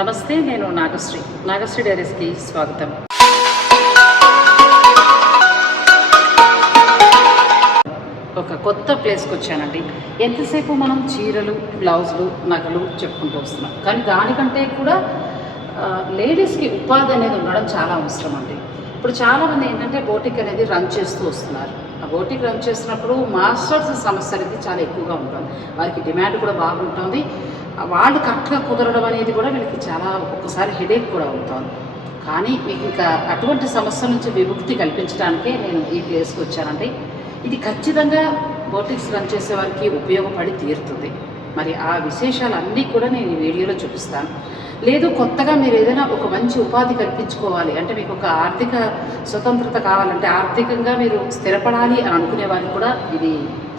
నమస్తే, నేను నాగశ్రీ డైరీస్కి స్వాగతం. ఒక కొత్త ప్లేస్కి వచ్చానండి. ఎంతసేపు మనం చీరలు, బ్లౌజులు, నగలు చెప్పుకుంటూ వస్తున్నాం, కానీ దానికంటే కూడా లేడీస్కి ఉపాధి అనేది ఉండడం చాలా అవసరం అండి. ఇప్పుడు చాలామంది ఏంటంటే బోటిక్ అనేది రన్ చేస్తూ వస్తున్నారు. ఆ బోటిక్ రన్ చేస్తున్నప్పుడు మాస్టర్స్ సమస్య అనేది చాలా ఎక్కువగా ఉంటుంది. వారికి డిమాండ్ కూడా బాగుంటుంది. వాళ్ళు కరెక్ట్గా కుదరడం అనేది కూడా వీళ్ళకి చాలా ఒక్కొక్కసారి హెడేక్ కూడా ఉంటుంది. కానీ మీకు ఇంకా అటువంటి సమస్య నుంచి విముక్తి కల్పించడానికే నేను ఈ ప్లేస్కి వచ్చానండి. ఇది ఖచ్చితంగా బోటిక్స్ రన్ చేసే వారికి ఉపయోగపడి తీరుతుంది. మరి ఆ విశేషాలన్నీ కూడా నేను ఈ వీడియోలో చూపిస్తాను. లేదు, కొత్తగా మీరు ఏదైనా ఒక మంచి ఉపాధి కల్పించుకోవాలి అంటే, మీకు ఒక ఆర్థిక స్వతంత్రత కావాలంటే, ఆర్థికంగా మీరు స్థిరపడాలి అని అనుకునే వారికి కూడా ఇది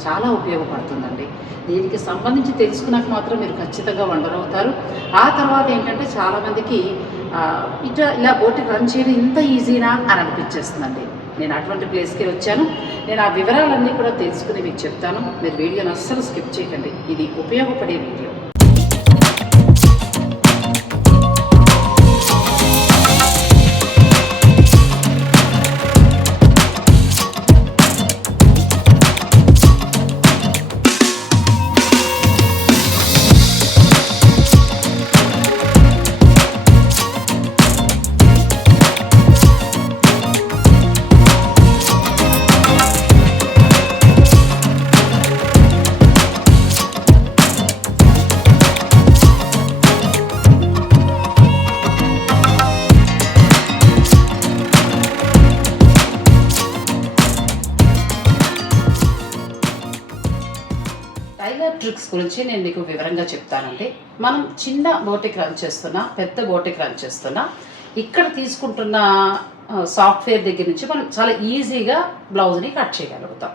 చాలా ఉపయోగపడుతుందండి. దీనికి సంబంధించి తెలుసుకున్నాక మాత్రం మీరు ఖచ్చితంగా వండర్ అవుతారు. ఆ తర్వాత ఏంటంటే చాలామందికి ఇలా బోటిక్ రన్ చేయడం ఇంత ఈజీనా అని అనిపించేస్తుందండి. నేను అటువంటి ప్లేస్కి వచ్చాను. నేను ఆ వివరాలన్నీ కూడా తెలుసుకుని మీకు చెప్తాను. మీరు వీడియోని అస్సలు స్కిప్ చేయకండి, ఇది ఉపయోగపడే వీడియో. టైలర్ ట్రిక్స్ గురించి నేను మీకు వివరంగా చెప్తానండి. మనం చిన్న బోటిక్ రన్ చేస్తున్నా, పెద్ద బోటిక్ రన్ చేస్తున్నా, ఇక్కడ తీసుకుంటున్న సాఫ్ట్వేర్ దగ్గర నుంచి మనం చాలా ఈజీగా బ్లౌజ్ని కట్ చేయగలుగుతాం.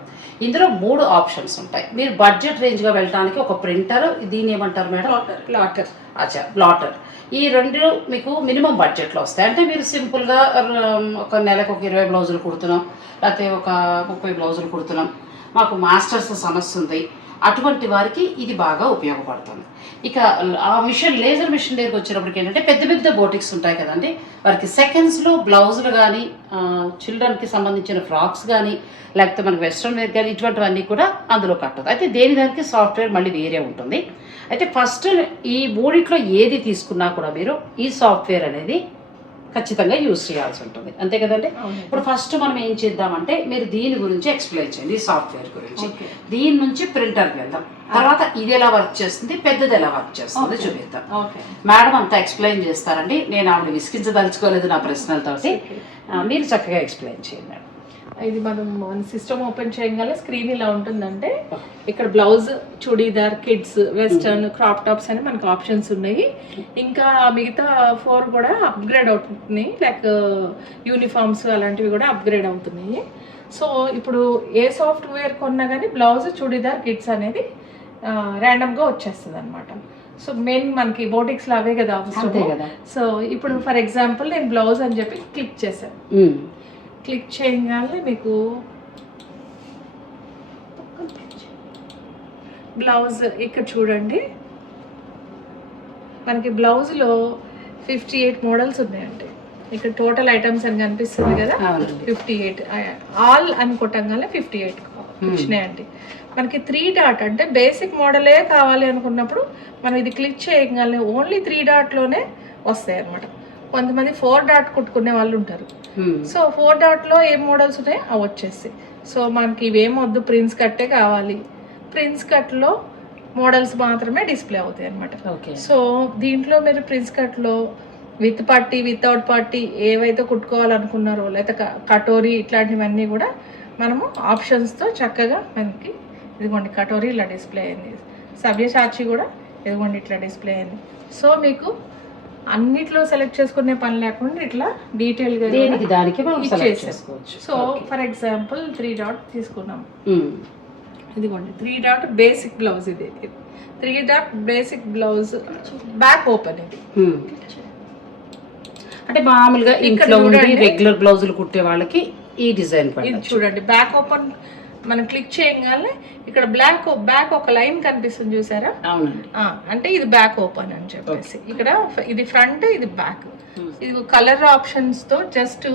ఇందులో 3 ఆప్షన్స్ ఉంటాయి. మీరు బడ్జెట్ రేంజ్గా వెళ్ళడానికి ఒక ప్రింటర్, దీన్ని ఏమంటారు మేడం? ప్లాటర్. ఈ 2 మీకు మినిమం బడ్జెట్లో వస్తాయి. అంటే మీరు సింపుల్గా ఒక నెలకు ఒక 20 బ్లౌజులు కుడుతున్నాం, లేకపోతే ఒక 30 బ్లౌజులు కుడుతున్నాం, మాకు మాస్టర్స్ సమస్య ఉంది, అటువంటి వారికి ఇది బాగా ఉపయోగపడుతుంది. ఇక ఆ లేజర్ మిషన్ దగ్గరికి వచ్చినప్పటికి ఏంటంటే పెద్ద పెద్ద బోటిక్స్ ఉంటాయి కదండి, వారికి సెకండ్స్లో బ్లౌజులు కానీ, చిల్డ్రన్కి సంబంధించిన ఫ్రాక్స్ కానీ, లేకపోతే మనకి వెస్ట్రన్ వేర్ కానీ, ఇటువంటివన్నీ కూడా అందులో కట్టదు. అయితే దానికి సాఫ్ట్వేర్ మళ్ళీ వేరే ఉంటుంది. అయితే ఫస్ట్ ఈ 3 ఏది తీసుకున్నా కూడా మీరు ఈ సాఫ్ట్వేర్ అనేది ఖచ్చితంగా యూజ్ చేయాల్సి ఉంటుంది, అంతే కదండి. ఇప్పుడు ఫస్ట్ మనం ఏం చేద్దామంటే, మీరు దీని గురించి ఎక్స్ప్లెయిన్ చేయండి, ఈ సాఫ్ట్వేర్ గురించి. దీని నుంచి ప్రింటర్కి వెళ్దాం, తర్వాత ఇది ఎలా వర్క్ చేస్తుంది, పెద్దది ఎలా వర్క్ చేస్తుంది చూపిద్దాం. మేడం అంతా ఎక్స్ప్లెయిన్ చేస్తారండి. నేను ఆవిడ విసిగించదలుచుకోలేదు నా ప్రశ్నలతోటి. మీరు చక్కగా ఎక్స్ప్లెయిన్ చేయండి మేడం. ఇది మనం సిస్టమ్ ఓపెన్ చేయగానే స్క్రీన్ ఇలా ఉంటుందంటే, ఇక్కడ blouse, churidar, kids, western, crop tops అని మనకు ఆప్షన్స్ ఉన్నాయి. ఇంకా మిగతా 4 కూడా అప్గ్రేడ్ అవుతున్నాయి, లైక్ యూనిఫామ్స్ అలాంటివి కూడా అప్గ్రేడ్ అవుతున్నాయి. సో ఇప్పుడు ఏ సాఫ్ట్వేర్ కొన్నా కానీ బ్లౌజ్, చుడీదార్, కిడ్స్ అనేది ర్యాండమ్గా వచ్చేస్తుంది అనమాట. సో మెయిన్ మనకి బోటిక్స్లో అవే కదా అవసరం. సో ఇప్పుడు ఫర్ ఎగ్జాంపుల్ నేను బ్లౌజ్ అని చెప్పి క్లిక్ చేశాను. క్లిక్ చేయగానే మీకు బ్లౌజ్ ఇక్కడ చూడండి, మనకి బ్లౌజ్లో 58 మోడల్స్ ఉన్నాయండి. ఇక్కడ టోటల్ ఐటమ్స్ అని కనిపిస్తుంది కదా, 58 ఆల్ అని కొట్టంగానే 58 వచ్చినాయండి. మనకి 3 డాట్ అంటే బేసిక్ మోడలే కావాలి అనుకున్నప్పుడు మనం ఇది క్లిక్ చేయగానే ఓన్లీ 3 డాట్లోనే వస్తాయి అన్నమాట. కొంతమంది 4 డాట్ కుట్టుకునే వాళ్ళు ఉంటారు. సో 4 డాట్లో ఏం మోడల్స్ ఉన్నాయో అవి వచ్చేస్తాయి. సో మనకి ఇవేమొద్దు, ప్రిన్స్ కట్టే కావాలి, ప్రిన్స్ కట్లో మోడల్స్ మాత్రమే డిస్ప్లే అవుతాయి అనమాట. సో దీంట్లో మీరు ప్రిన్స్ కట్లో విత్ పట్టీ, వితౌట్ పట్టీ ఏవైతే కుట్టుకోవాలనుకున్నారో, లేకపోతే కటోరీ ఇట్లాంటివన్నీ కూడా మనము ఆప్షన్స్తో చక్కగా మనకి ఇదిగోండి కటోరీ ఇలా డిస్ప్లే అయింది, సవ్యసాచి కూడా ఇదిగోండి ఇట్లా డిస్ప్లే అయింది. సో మీకు అన్నిట్లో సెలెక్ట్ చేసుకునే పని లేకుండా ఇట్లా డీటెయిల్గా ఇచ్చేసేసుకోవచ్చు. సో ఫర్ ఎగ్జాంపుల్ 3 డాట్ తీసుకున్నాం, ఇదిగోండి 3 డాట్ బేసిక్ బ్లౌజ్. ఇది 3 dot basic blouse back open. ఇది అంటే మామూలుగా ఇంట్లో రెగ్యులర్ బ్లౌజులు కుట్టే వాళ్ళకి ఈ డిజైన్ ఇది చూడండి, బ్యాక్ ఓపెన్ మనం క్లిక్ చేయగానే ఇక్కడ బ్యాక్ ఒక లైన్ కనిపిస్తుంది చూసారా, అవునండి. అంటే ఇది బ్యాక్ ఓపెన్ అని చెప్పేసి. ఇక్కడ ఇది ఫ్రంట్, ఇది బ్యాక్. ఇది కలర్ ఆప్షన్స్ తో జస్ట్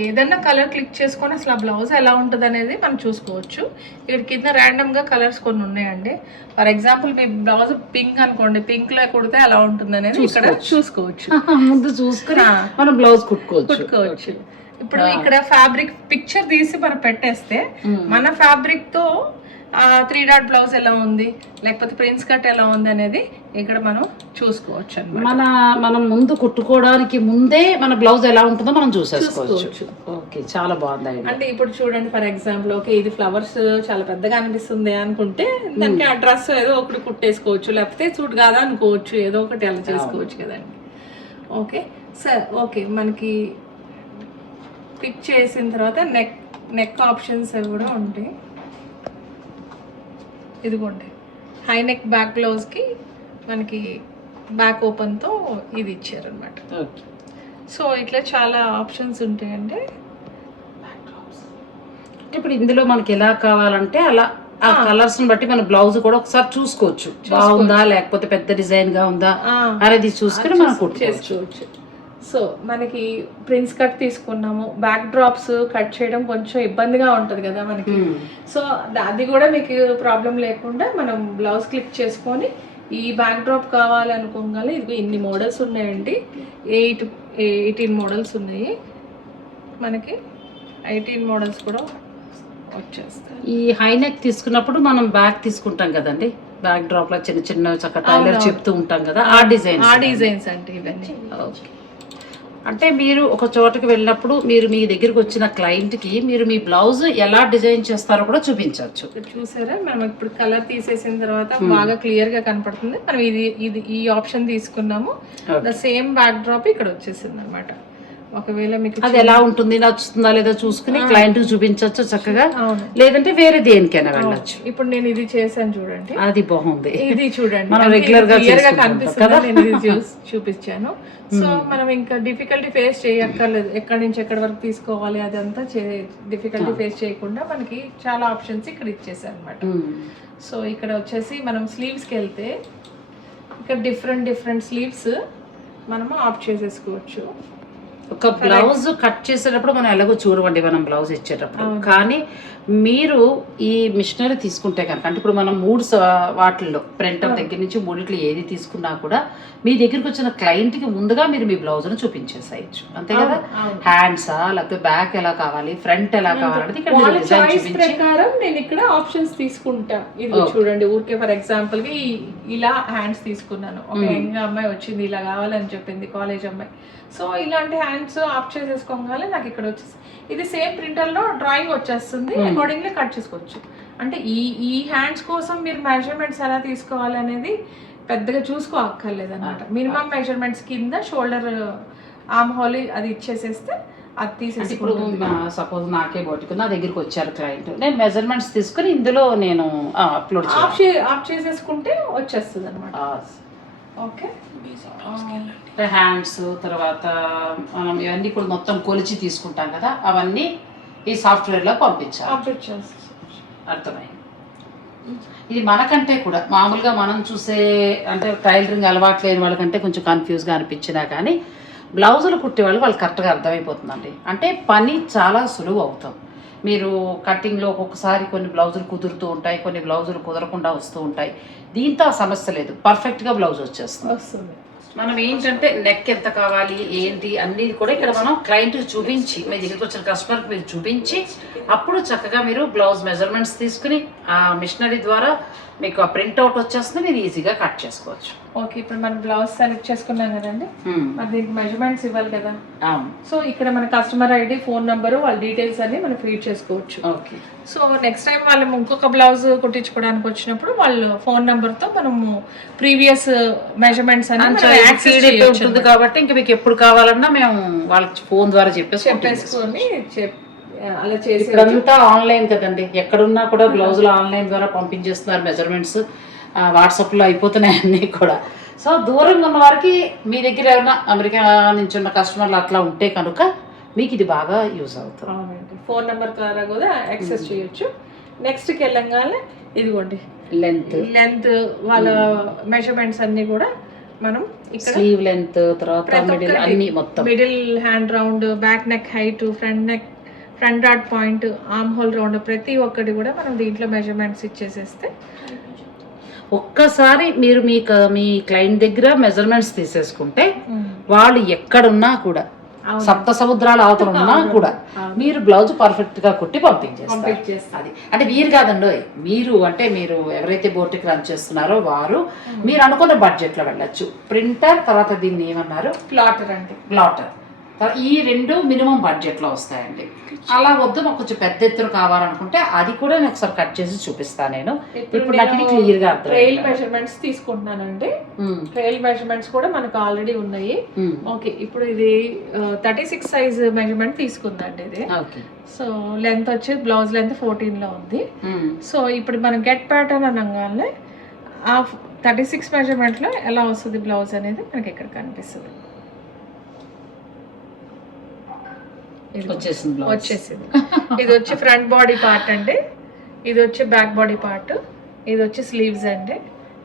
ఏదన్నా కలర్ క్లిక్ చేసుకొని అసలు ఆ బ్లౌజ్ ఎలా ఉంటుంది అనేది మనం చూసుకోవచ్చు. ఇక్కడ కింద ర్యాండమ్ గా కలర్స్ కొన్ని ఉన్నాయండి. For example me blouse pink అనుకోండి, పింక్ లో కుడితే ఎలా ఉంటుంది అనేది ఇక్కడ చూసుకోవచ్చు. ముందు చూసుకుని మనం బ్లౌజ్ కుట్టుకోవచ్చు. ఇప్పుడు ఇక్కడ ఫ్యాబ్రిక్ పిక్చర్ తీసి మనం పెట్టేస్తే మన ఫ్యాబ్రిక్ తో 3 డాట్ బ్లౌజ్ ఎలా ఉంది, లేకపోతే ప్రిన్స్ కట్ ఎలా ఉంది అనేది ఇక్కడ మనం చూసుకోవచ్చు అన్నమాట. మనం ముందు కుట్టుకోవడానికి ముందే మన బ్లౌజ్ ఎలా ఉంటుందో మనం చూసేసుకోవచ్చు. ఓకే, చాలా బాగుంది. అంటే ఇప్పుడు చూడండి, ఫర్ ఎగ్జాంపుల్ ఓకే ఇది ఫ్లవర్స్ చాలా పెద్దగా అనిపిస్తుంది అనుకుంటే దానికి ఆ డ్రెస్ ఏదో ఒకటి కుట్టేసుకోవచ్చు, లేకపోతే సూట్ కాదా అనుకోవచ్చు, ఏదో ఒకటి అలా చేసుకోవచ్చు కదండి. ఓకే సార్, ఓకే మనకి పిక్ చేసిన తర్వాత నెక్ ఆప్షన్స్ అవి కూడా ఉంటాయి. ఇదిగోండి, హై నెక్ బ్యాక్ బ్లౌజ్కి మనకి బ్యాక్ ఓపెన్తో ఇది ఇచ్చారనమాట. సో ఇట్లా చాలా ఆప్షన్స్ ఉంటాయండి. ఇప్పుడు ఇందులో మనకి ఎలా కావాలంటే అలా ఆ కలర్స్ బట్టి మన బ్లౌజ్ కూడా ఒకసారి చూసుకోవచ్చు, బాగుందా లేకపోతే పెద్ద డిజైన్ గా ఉందా అనేది చూసుకుని మనం కుట్టుకోవచ్చు. సో మనకి ప్రిన్స్ కట్ తీసుకున్నాము, బ్యాక్ డ్రాప్స్ కట్ చేయడం కొంచెం ఇబ్బందిగా ఉంటుంది కదా మనకి. సో అది కూడా మీకు ప్రాబ్లం లేకుండా మనం బ్లౌజ్ క్లిక్ చేసుకొని ఈ బ్యాక్ డ్రాప్ కావాలనుకోగానే ఇది ఇన్ని మోడల్స్ ఉన్నాయండి. 18 మోడల్స్ ఉన్నాయి మనకి. 18 మోడల్స్ కూడా వచ్చేస్తాయి. ఈ హై నెక్ తీసుకున్నప్పుడు మనం బ్యాక్ తీసుకుంటాం కదండి, బ్యాక్ డ్రాప్ లో చిన్న చిన్న చక్క టైలర్ చెప్తూ ఉంటాం కదా, ఆ డిజైన్స్ అంటే ఇవన్నీ. ఓకే, అంటే మీరు ఒక చోటకి వెళ్ళినప్పుడు మీరు మీ దగ్గరికి వచ్చిన క్లయింట్ కి మీరు మీ బ్లౌజ్ ఎలా డిజైన్ చేస్తారో కూడా చూపించవచ్చు. చూసారా, మనం ఇప్పుడు కలర్ తీసేసిన తర్వాత బాగా క్లియర్ గా కనపడుతుంది. మనం ఈ ఆప్షన్ తీసుకున్నాము, సేమ్ బ్యాక్ డ్రాప్ ఇక్కడ వచ్చేసింది అనమాట. ఒకవేళ మీకు అది ఎలా ఉంటుంది, నచ్చుతుందా లేదా చూసుకుని క్లయింట్ చూపించవచ్చు చక్కగా, లేదంటే వేరే దేనికైనా వెళ్ళచ్చు. ఇప్పుడు నేను ఇది చేశాను చూడండి, అది బాగుంది. ఇది చూడండి, మనం రెగ్యులర్ గా కనిపిస్తుంది, నేను ఇది చూపించాను. సో మనం ఇంకా డిఫికల్టీ ఫేస్ చేయక్కర్లేదు, ఎక్కడి నుంచి ఎక్కడి వరకు తీసుకోవాలి అదంతా డిఫికల్టీ ఫేస్ చేయకుండా మనకి చాలా ఆప్షన్స్ ఇక్కడ ఇచ్చేసాయి అనమాట. సో ఇక్కడ వచ్చేసి మనం స్లీవ్స్కి వెళ్తే ఇక్కడ డిఫరెంట్ స్లీవ్స్ మనము ఆఫ్ చేసేసుకోవచ్చు. ఒక బ్లౌజ్ కట్ చేసేటప్పుడు మనం ఎలాగో చూడవండి మనం బ్లౌజ్ ఇచ్చేటప్పుడు, కానీ మీరు ఈ మిషనరీ తీసుకుంటే కనుక, అంటే ఇప్పుడు మనం 3 వాటిల్లో ప్రింటర్ దగ్గర నుంచి 3 ఏది తీసుకున్నా కూడా మీ దగ్గరికి వచ్చిన క్లయింట్ కి ముందుగా మీరు మీ బ్లౌజ్ ను చూపించేసేయచ్చు, అంతే కదా. హ్యాండ్సా లేకపోతే బ్యాక్ ఎలా కావాలి, ఫ్రంట్ ఎలా కావాలనేది ఇక్కడ చాయిస్ ప్రకారం నేను ఇక్కడ ఆప్షన్స్ తీసుకుంటా. ఇది చూడండి, ఊరికే ఫర్ ఎగ్జాంపుల్ గా ఇలా హ్యాండ్స్ తీసుకున్నాను, ఒక యంగ్ అమ్మాయి వచ్చింది ఇలా కావాలని చెప్పింది, కాలేజ్ అమ్మాయి. సో ఇలాంటి హ్యాండ్స్ ఆఫ్ చేసేసుకోగానే నాకు ఇక్కడ వచ్చేసి ఇది సేమ్ ప్రింటర్ లో డ్రాయింగ్ వచ్చేస్తుంది, అకార్డింగ్లీ కట్ చేసుకోవచ్చు. అంటే ఈ హ్యాండ్స్ కోసం మీరు మెజర్మెంట్స్ ఎలా తీసుకోవాలి అనేది పెద్దగా చూసుకోక్కర్లేదు అనమాట. మినిమం మెజర్మెంట్స్ కింద షోల్డర్ ఆర్మ్ హోల్ అది ఇచ్చేసేస్తే అది తీసేసి. ఇప్పుడు సపోజ్ నాకే బోటికి నా దగ్గరికి వచ్చారు క్లయింట్, నేను మెజర్మెంట్స్ తీసుకుని ఇందులో నేను అప్లోడ్ ఆఫ్ చేసేసుకుంటే వచ్చేస్తుంది అనమాట. ఓకే, హ్యాండ్స్ తర్వాత మనం ఇవన్నీ కూడా మొత్తం కొలిచి తీసుకుంటాం కదా, అవన్నీ ఈ సాఫ్ట్వేర్ లో పంపించాలి. అర్థమైంది. ఇది మనకంటే కూడా మామూలుగా మనం చూసే అంటే టైలరింగ్ అలవాటు లేని వాళ్ళకంటే కొంచెం కన్ఫ్యూజ్గా అనిపించినా కానీ బ్లౌజులు కుట్టే వాళ్ళు కరెక్ట్గా అర్థమైపోతుందండి. అంటే పని చాలా సులువు అవుతాం. మీరు కటింగ్లో ఒక్కొక్కసారి కొన్ని బ్లౌజులు కుదురుతూ ఉంటాయి, కొన్ని బ్లౌజులు కుదరకుండా వస్తూ ఉంటాయి. దీంతో ఆ సమస్య లేదు, పర్ఫెక్ట్గా బ్లౌజ్ వస్తుంది. మనం ఏంటంటే నెక్ ఎంత కావాలి ఏంటి అన్నీ కూడా ఇక్కడ మనం క్లయింట్ చూపించి, మీ దగ్గరికి వచ్చిన కస్టమర్కి మీరు చూపించి అప్పుడు చక్కగా మీరు బ్లౌజ్ మెజర్మెంట్స్ తీసుకుని ఆ మిషనరీ ద్వారా మీకు ఆ ప్రింట్అవుట్ వచ్చేస్తుంది, మీరు ఈజీగా కట్ చేసుకోవచ్చు. ఓకే, ఇప్పుడు మనం బ్లౌజ్ సెలెక్ట్ చేసుకున్నాం కదండి, మరి దీనికి మెజర్మెంట్స్ ఇవ్వాలి కదా. సో ఇక్కడ మన కస్టమర్ ఐడి, ఫోన్ నెంబరు, వాళ్ళ డీటెయిల్స్ అన్ని మనం ఫీడ్ చేసుకోవచ్చు. ఓకే, సో నెక్స్ట్ టైం వాళ్ళు ఇంకొక బ్లౌజ్ కుట్టించుకోవడానికి వచ్చినప్పుడు వాళ్ళ ఫోన్ నెంబర్తో మనము ప్రీవియస్ మెజర్మెంట్స్ అని ఉంటుంది కాబట్టి ఇంకా మీకు ఎప్పుడు కావాలన్నా మేము వాళ్ళకి ఫోన్ ద్వారా చెప్పేసుకొని అలా చేసి. ఇప్పుడంతా ఆన్లైన్ కదండి, ఎక్కడున్నా కూడా బ్లౌజులు ఆన్లైన్ ద్వారా పంపించేస్తున్నారు మెజర్మెంట్స్, వాట్సాప్లో అయిపోతున్నాయి అన్నీ కూడా. సో దూరంగా ఉన్న వారికి మీ దగ్గర ఏమైనా అమెరికా నుంచి ఉన్న కస్టమర్లు అట్లా ఉంటే కనుక మీకు ఇది బాగా యూజ్ అవుతుంది. ఫోన్ నెంబర్ ద్వారా కూడా యాక్సెస్ చేయొచ్చు. నెక్స్ట్కి వెళ్ళంగానే ఇదిగోండి లెంత్ వాళ్ళ మెజర్మెంట్స్ అన్ని కూడా మనం ఇక్కడ స్లీవ్ లెంత్, తర్వాత మిడిల్ అన్ని మొత్తం, middle hand round, back neck height, front dot point, arm whole round, ప్రతి ఒక్కటి కూడా మనం దీంట్లో మెజర్మెంట్స్ ఇచ్చేసేస్తే ఒక్కసారి మీరు మీ క్లయింట్ దగ్గర మెజర్మెంట్స్ తీసేసుకుంటే వాళ్ళు ఎక్కడున్నా కూడా సప్త సముద్రాల అవతల ఉన్నా కూడా మీరు బ్లౌజ్ పర్ఫెక్ట్ గా కుట్టి పంపించేస్తారు. అది అంటే మీరు కాదండి, మీరు అంటే మీరు ఎవరైతే బోటిక్ రన్ చేస్తున్నారో వారు మీరు అనుకున్న బడ్జెట్ లో వెళ్ళొచ్చు. ప్రింటర్, తర్వాత దీన్ని ఏమన్నారు, ప్లాటర్ అండి, ప్లాటర్, ఈ రెండు మినిమం బడ్జెట్ లో వస్తాయండి. అలా వద్దు మాకు కొంచెం పెద్ద ఎత్తున కావాలనుకుంటే అది కూడా నేను ఒకసారి కట్ చేసి చూపిస్తాను. నేను ఇప్పుడు నాకు ఇది క్లియర్ గా ట్రైల్ మెజర్మెంట్స్ తీసుకుంటున్నానండి. ట్రైల్ మెజర్మెంట్స్ కూడా మనకు ఆల్రెడీ ఉన్నాయి. ఓకే, ఇప్పుడు ఇది 36 సైజ్ మెజర్మెంట్ తీసుకుందండి ఇది. సో లెంత్ వచ్చి బ్లౌజ్ లెంత్ 14 లో ఉంది. సో ఇప్పుడు మనం గెట్ ప్యాటర్న్ అనగానే ఆ 36 మెజర్మెంట్ లో ఎలా వస్తుంది బ్లౌజ్ అనేది మనకి ఇక్కడ కనిపిస్తుంది. వచ్చేసింది. ఇది వచ్చి ఫ్రంట్ బాడీ పార్ట్ అండి, ఇది వచ్చి బ్యాక్ బాడీ పార్ట్, ఇది వచ్చి స్లీవ్స్ అండి,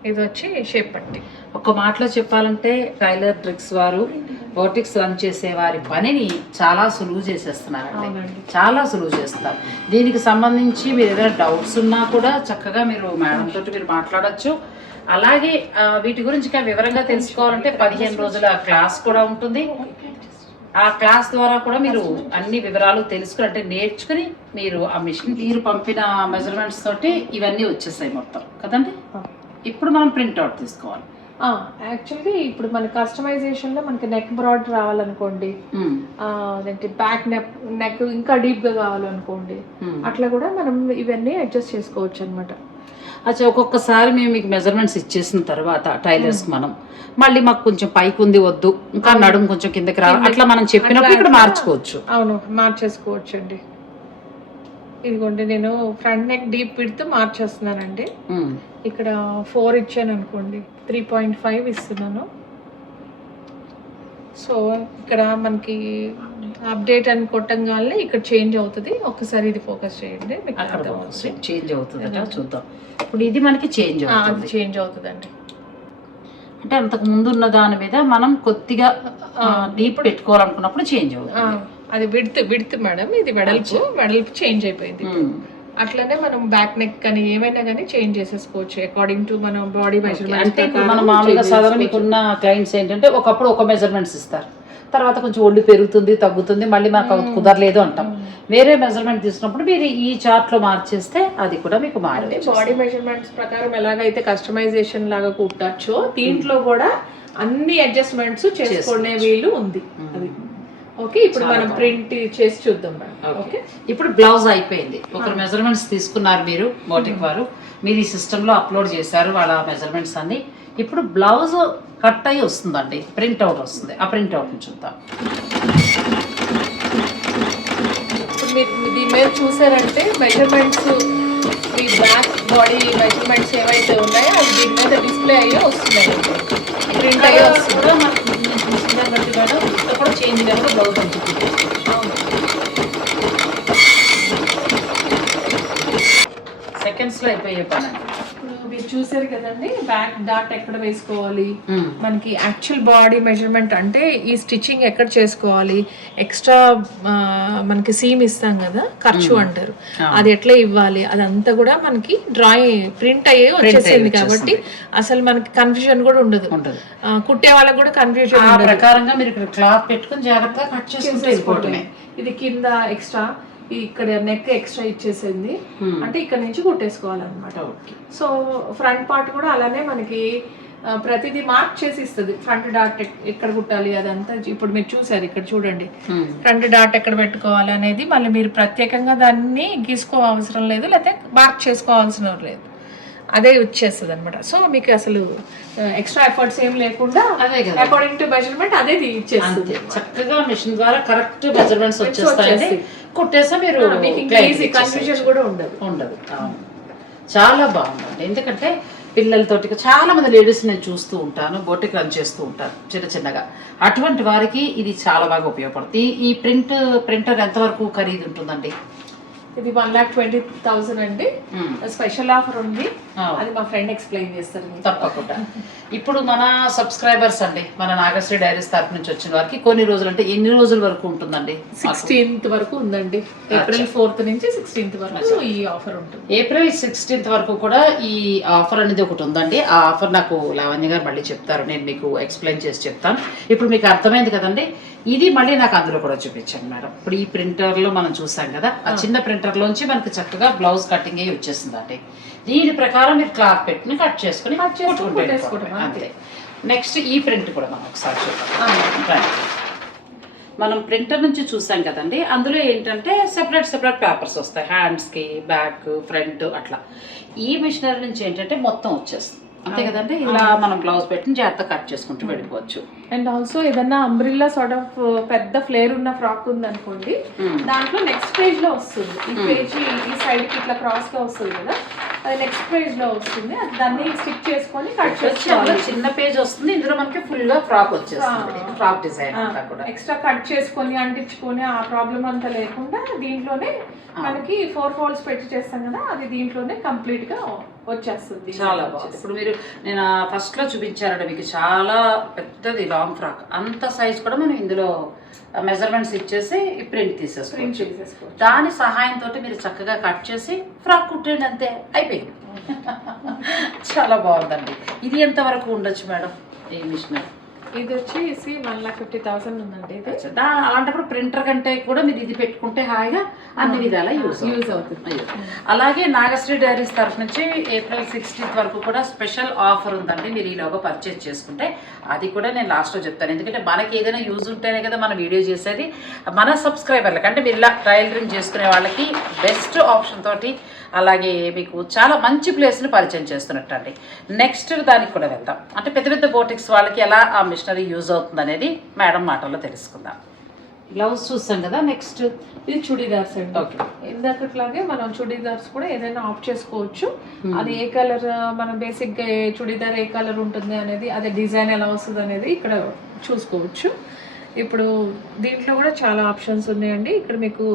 ఇది వచ్చి షేప్ పట్టి. ఒక మాటలో చెప్పాలంటే టైలర్ ట్రిక్స్ వారు బోటిక్స్ రన్ చేసే వారి పనిని చాలా సులువు చేసేస్తున్నారండి, చాలా సులువు చేస్తారు. దీనికి సంబంధించి మీరు ఏదైనా డౌట్స్ ఉన్నా కూడా చక్కగా మీరు మేడం తోటి మీరు మాట్లాడచ్చు. అలాగే వీటి గురించి ఇంకా వివరంగా తెలుసుకోవాలంటే 15 రోజుల క్లాస్ కూడా ఉంటుంది. ఆ క్లాస్ ద్వారా కూడా మీరు అన్ని వివరాలు తెలుసుకుని అంటే నేర్చుకుని మీరు ఆ మిషన్ తీరు పంపిన మెజర్మెంట్స్ తోటి ఇవన్నీ వచ్చేసాయి మొత్తం కదండి. ఇప్పుడు మనం ప్రింట్అవుట్ తీసుకోవాలి. యాక్చువల్గా ఇప్పుడు మన కస్టమైజేషన్ లో మనకి నెక్ బ్రాడ్ రావాలనుకోండి, అదేంటి బ్యాక్ నెక్ ఇంకా డీప్ గా కావాలనుకోండి, అట్లా కూడా మనం ఇవన్నీ అడ్జస్ట్ చేసుకోవచ్చు అనమాట. అచ్చా, ఒక్కొక్కసారి మేము మీకు మెజర్మెంట్స్ ఇచ్చేసిన తర్వాత టైలర్స్ మనం మళ్ళీ మాకు కొంచెం పైకి ఉంది వద్దు, ఇంకా నడుము కొంచెం కిందకి రావాలి, అట్లా మనం చెప్పినప్పుడు ఇక్కడ మార్చుకోవచ్చు. అవును, మార్చేసుకోవచ్చు అండి. ఇదిగోండి నేను ఫ్రంట్ నెక్ డీప్ విడ్త్ మార్చేస్తున్నానండి. ఇక్కడ 4 ఇచ్చాను అనుకోండి, 3.5 ఇస్తున్నాను. సో ఇక్కడ మనకి అప్డేట్ అని కొట్టంగానే ఇక్కడ చేంజ్ అవుతుంది. ఒకసారి ఇది ఫోకస్ చేయండి, చేంజ్ అవుతుంది చూద్దాం. ఇప్పుడు ఇది మనకి చేంజ్ అవుతుందండి. అంటే అంతకు ముందు ఉన్న దాని మీద మనం కొద్దిగా డీప్ పెట్టుకోవాలనుకున్నప్పుడు చేంజ్ అవుతుంది. అది విడ్త్ మేడం, ఇది వెడల్పు చేంజ్ అయిపోయింది. అట్లనే మనం బ్యాక్ నెక్ కానీ ఏమైనా కానీ చేంజ్ చేసేసుకోవచ్చు అకార్డింగ్ టు మన బాడీ మెజర్మెంట్. అంటే మనం మామూలుగా సాధారణ మీకున్న క్లయింట్స్ ఏంటంటే ఒకప్పుడు ఒక మెజర్మెంట్స్ ఇస్తారు, తర్వాత కొంచెం ఒళ్ళు పెరుగుతుంది తగ్గుతుంది, మళ్ళీ మాకు కుదరలేదు అంటాం. వేరే మెజర్మెంట్ తీసుకున్నప్పుడు మీరు ఈ చార్ట్ లో మార్చేస్తే అది కూడా మీకు మారే. బాడీ మెజర్మెంట్స్ ప్రకారం ఎలాగైతే కస్టమైజేషన్ లాగా కుట్టచ్చో దీంట్లో కూడా అన్ని అడ్జస్ట్మెంట్స్ చేసుకునే వీలు ఉంది. అది ఓకే. ఇప్పుడు మనం ప్రింట్ చేసి చూద్దాం. ఓకే, ఇప్పుడు బ్లౌజ్ అయిపోయింది. ఒకరు మెజర్మెంట్స్ తీసుకున్నారు మీరు బోటిక్ వారు, మీరు ఈ సిస్టంలో అప్లోడ్ చేశారు వాళ్ళ మెజర్మెంట్స్ అన్ని. ఇప్పుడు బ్లౌజ్ కట్ అయ్యి వస్తుందండి, ప్రింట్ అవుట్ వస్తుంది. ఆ ప్రింట్ అవుట్ చూద్దాం. మీరు దీని మీద చూసారంటే మెజర్మెంట్స్, ఈ బ్యాక్ బాడీ మెజర్మెంట్స్ ఏవైతే ఉన్నాయో అవి దీని మీద డిస్ప్లే అయ్యే వస్తున్నాయి, ప్రింట్ అయ్యే వస్తుంది. కూడా చేంజ్ కనుక బ్లౌజ్ సెకండ్స్లో అయిపోయే పని. మీరు చూసారు కదండి, బ్యాక్ డాట్ ఎక్కడ వేసుకోవాలి, మనకి యాక్చువల్ బాడీ మెజర్మెంట్ అంటే ఈ స్టిచ్చింగ్ ఎక్కడ చేసుకోవాలి, ఎక్స్ట్రా మనకి సీమ్ ఇస్తాం కదా, ఖర్చు అంటారు, అది ఎట్లా ఇవ్వాలి, అదంతా కూడా మనకి ప్రింట్ అయ్యే వచ్చేసింది. కాబట్టి అసలు మనకి కన్ఫ్యూజన్ కూడా ఉండదు, కుట్టే వాళ్ళకి కూడా కన్ఫ్యూజన్ ప్రకారంగా మీరు ఇక్కడ క్లాత్ పెట్టుకుని జాగ్రత్తగా కట్ చేసుకుంటే. ఇది కింద ఎక్స్ట్రా, ఇక్కడ నెక్ ఎక్స్ట్రా ఇచ్చేసింది అంటే ఇక్కడ నుంచి కుట్టేసుకోవాలన్నమాట. సో ఫ్రంట్ పార్ట్ కూడా అలానే మనకి ప్రతిదీ మార్క్ చేసి ఇస్తుంది. ఫ్రంట్ డాట్ ఎక్కడ కుట్టాలి అదంతా ఇప్పుడు మీరు చూసారు, ఇక్కడ చూడండి ఫ్రంట్ డాట్ ఎక్కడ పెట్టుకోవాలి అనేది మళ్ళీ మీరు ప్రత్యేకంగా దాన్ని గీసుకోవాల్సిన లేదు, లేకపోతే మార్క్ చేసుకోవాల్సిన లేదు, అదే వచ్చేస్తుంది అనమాట. సో మీకు అసలు ఎక్స్ట్రా ఎఫర్ట్స్ ఏం లేకుండా అకార్డింగ్ టు మెజర్మెంట్ అదే ఇచ్చేస్తుంది. చక్కగా మిషన్ ద్వారా కరెక్ట్ మెజర్మెంట్స్ వచ్చేస్తాయి, కుట్టేసా మీరు కన్ఫ్యూజన్ కూడా ఉండదు. చాలా బాగుందండి. ఎందుకంటే పిల్లలతోటి చాలా మంది లేడీస్ నేను చూస్తూ ఉంటాను, బోటిక్ రన్ చేస్తూ ఉంటారు చిన్నగా. అటువంటి వారికి ఇది చాలా బాగా ఉపయోగపడుతుంది. ఈ ప్రింటర్ ఎంతవరకు ఖరీదు ఉంటుందండి? ఇది 1,20,000 అండి. స్పెషల్ ఆఫర్ ఉంది, అది మా ఫ్రెండ్ ఎక్స్ప్లెయిన్ చేస్తారు మీకు. తప్పకుండా. ఇప్పుడు మన సబ్స్క్రైబర్స్ అండి, మన నాగశ్రీ డైరీస్ తరఫు నుంచి వచ్చిన వారికి కొన్ని రోజులు అంటే ఎన్ని రోజుల వరకు ఉంటుందండి? 16th వరకు ఉందండి. April 4th నుంచి 16th వరకు ఈ ఆఫర్ ఉంటుంది. April 16th వరకు కూడా ఈ ఆఫర్ అనేది ఒకటి ఉందండి. ఆ ఆఫర్ నాకు లావణ్య గారు మళ్ళీ చెప్తారు, నేను మీకు ఎక్స్ప్లెయిన్ చేసి చెప్తాను. ఇప్పుడు మీకు అర్థమైంది కదండి. ఇది మళ్ళీ నాకు అందులో కూడా చూపించండి మేడం. ఇప్పుడు ఈ ప్రింటర్లో మనం చూసాం కదా, ఆ చిన్న ప్రింటర్లోంచి మనకి చక్కగా బ్లౌజ్ కటింగ్ అయ్యి వచ్చేసిందండి. దీని ప్రకారం మీరు క్లాత్ పెట్టుకుని కట్ చేసుకుని అంతే. నెక్స్ట్ ఈ ప్రింట్ కూడా మనం ఒకసారి చూద్దాం. మనం ప్రింటర్ నుంచి చూసాం కదండి, అందులో ఏంటంటే సెపరేట్ పేపర్స్ వస్తాయి, హ్యాండ్స్కి, బ్యాక్, ఫ్రంట్ అట్లా. ఈ మిషనరీ నుంచి ఏంటంటే మొత్తం వచ్చేస్తుంది అంతే కదండి. ఇలా మనం బ్లౌజ్ పెట్టి జాగ్రత్త కట్ చేసుకుంటూ వెళ్ళిపోవచ్చు. అండ్ ఆల్సో ఏదన్నా అంబ్రిల్లా సార్ట్ ఆఫ్ పెద్ద ఫ్లేర్ ఉన్న ఫ్రాక్ ఉంది అనుకోండి, దాంట్లో నెక్స్ట్ పేజ్ లో వస్తుంది. ఈ పేజ్ ఈ సైడ్ కి ఇట్లా క్రాస్ గా వస్తుంది కదా, అది నెక్స్ట్ పేజ్ లో వస్తుంది. అది దాన్ని స్టిక్ చేసుకొని కట్ చేసుకోవాలి. చిన్న పేజ్ వస్తుంది, ఇందులో మనకి ఫుల్ గా ఫ్రాక్ వచ్చేస్తుంది. ఫ్రాక్ డిజైన్ ఎక్స్ట్రా కట్ చేసుకొని అంటించుకొని ఆ ప్రాబ్లం అంతా లేకుండా దీంట్లోనే మనకి 4 folds పెట్టి చేస్తాం కదా, అది దీంట్లోనే కంప్లీట్ గా వచ్చేస్తుంది. చాలా బాగుంది. ఇప్పుడు మీరు నేను ఫస్ట్ లో చూపించారంటే మీకు చాలా పెద్దది లాంగ్ ఫ్రాక్, అంత సైజ్ కూడా మనం ఇందులో మెజర్మెంట్స్ ఇచ్చేసి ప్రింట్ తీసేసుకోవచ్చు. దాని సహాయంతో మీరు చక్కగా కట్ చేసి ఫ్రాక్ కుట్టండి, అంతే అయిపోయింది. చాలా బాగుందండి. ఇది ఎంత వరకు ఉండొచ్చు మేడం ఈ మిషనరీ? ఇది వచ్చేసి 1,50,000 ఉందండి. ఇది అలాంటప్పుడు ప్రింటర్ కంటే కూడా మీరు ఇది పెట్టుకుంటే హాయిగా అన్ని విధాలా యూజ్ అవుతుంది. అలాగే నాగశ్రీ డైరీస్ తరఫు నుంచి April 16th వరకు కూడా స్పెషల్ ఆఫర్ ఉందండి. మీరు ఈలోగా పర్చేజ్ చేసుకుంటే అది కూడా నేను లాస్ట్లో చెప్తాను. ఎందుకంటే మనకి ఏదైనా యూజ్ ఉంటేనే కదా మనం వీడియో చేసేది. మన సబ్స్క్రైబర్లకి అంటే మీరు ఇలా టైలరింగ్ చేసుకునే వాళ్ళకి బెస్ట్ ఆప్షన్ తోటి, అలాగే మీకు చాలా మంచి ప్లేస్ని పరిచయం చేస్తున్నట్టు అండి. నెక్స్ట్ దానికి కూడా వెళ్దాం. అంటే పెద్ద పెద్ద బోటిక్స్ వాళ్ళకి ఎలా ఆ మిషనరీ యూజ్ అవుతుంది అనేది మేడం మాటల్లో తెలుసుకుందాం. బ్లౌజ్ చూస్తాం కదా, నెక్స్ట్ ఇది చుడీదార్స్ అండి. ఓకే, ఇందాకట్లాగే మనం చుడీదార్స్ కూడా ఏదైనా ఆఫ్ చేసుకోవచ్చు. అది ఏ కలర్, మనం బేసిక్గా చుడీదార్ ఏ కలర్ ఉంటుంది అనేది, అదే డిజైన్ ఎలా వస్తుంది అనేది ఇక్కడ చూసుకోవచ్చు. ఇప్పుడు దీంట్లో కూడా చాలా ఆప్షన్స్ ఉన్నాయండి. ఇక్కడ మీకు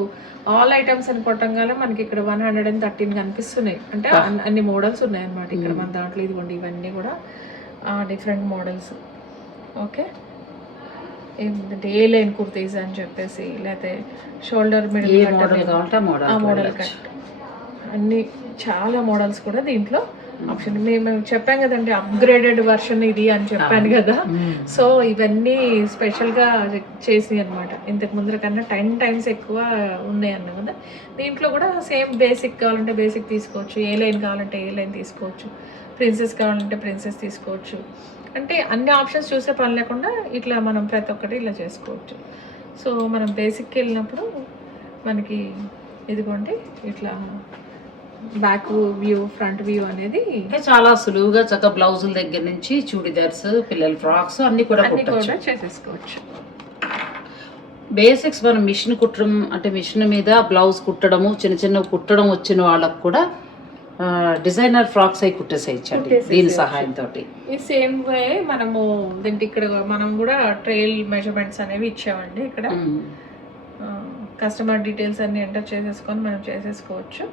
ఆల్ ఐటమ్స్ అని కొట్టంగానే మనకి ఇక్కడ 113 కనిపిస్తున్నాయి. అంటే అన్ని మోడల్స్ ఉన్నాయి అన్నమాట ఇక్కడ మన దాంట్లో. ఇదిగోండి, ఇవన్నీ కూడా డిఫరెంట్ మోడల్స్. ఓకే, ఏమిటంటే ఏ లైన్ కుర్తీస్ అని చెప్పేసి, లేకపోతే షోల్డర్ మిడిల్ ఆ మోడల్ కట్, అన్ని చాలా మోడల్స్ కూడా దీంట్లో ఆప్షన్. మేము చెప్పాం కదండి అప్గ్రేడెడ్ వర్షన్ ఇది అని చెప్పాను కదా, సో ఇవన్నీ స్పెషల్గా చేసి అనమాట. ఇంతకు ముందర కన్నా 10 times ఎక్కువ ఉన్నాయి అన్న కదా. దీంట్లో కూడా సేమ్ బేసిక్ కావాలంటే బేసిక్ తీసుకోవచ్చు, ఏ లైన్ కావాలంటే ఏ లైన్ తీసుకోవచ్చు, ప్రిన్సెస్ కావాలంటే ప్రిన్సెస్ తీసుకోవచ్చు. అంటే అన్ని ఆప్షన్స్ చూసే పని లేకుండా ఇట్లా మనం ప్రతి ఒక్కటి ఇలా చేసుకోవచ్చు. సో మనం బేసిక్కి వెళ్ళినప్పుడు మనకి ఇదిగోండి ఇట్లా బ్యాక్ వ్యూ, ఫ్రంట్ వ్యూ అనేది చాలా సులువుగా చక్కగా బ్లౌజుల దగ్గర నుంచి చూడిదార్స్, పిల్లల ఫ్రాక్స్ అన్ని కూడా చేసేసుకోవచ్చు. బేసిక్స్ మనం మిషన్ కుట్టడం అంటే మిషన్ మీద బ్లౌజ్ కుట్టడము, చిన్న చిన్న కుట్టడం వచ్చిన వాళ్ళకు కూడా డిజైనర్ ఫ్రాక్స్ అయి కుట్టేసేయచ్చండి దీని సహాయంతో. ఈ సేమ్ వే మనము దీంట్లో ఇక్కడ మనం కూడా ట్రయల్ మెజర్మెంట్స్ అనేవి ఇచ్చామండి. ఇక్కడ కస్టమర్ డీటెయిల్స్ అన్ని ఎంటర్ చేసేసుకొని మనం చేసేసుకోవచ్చు.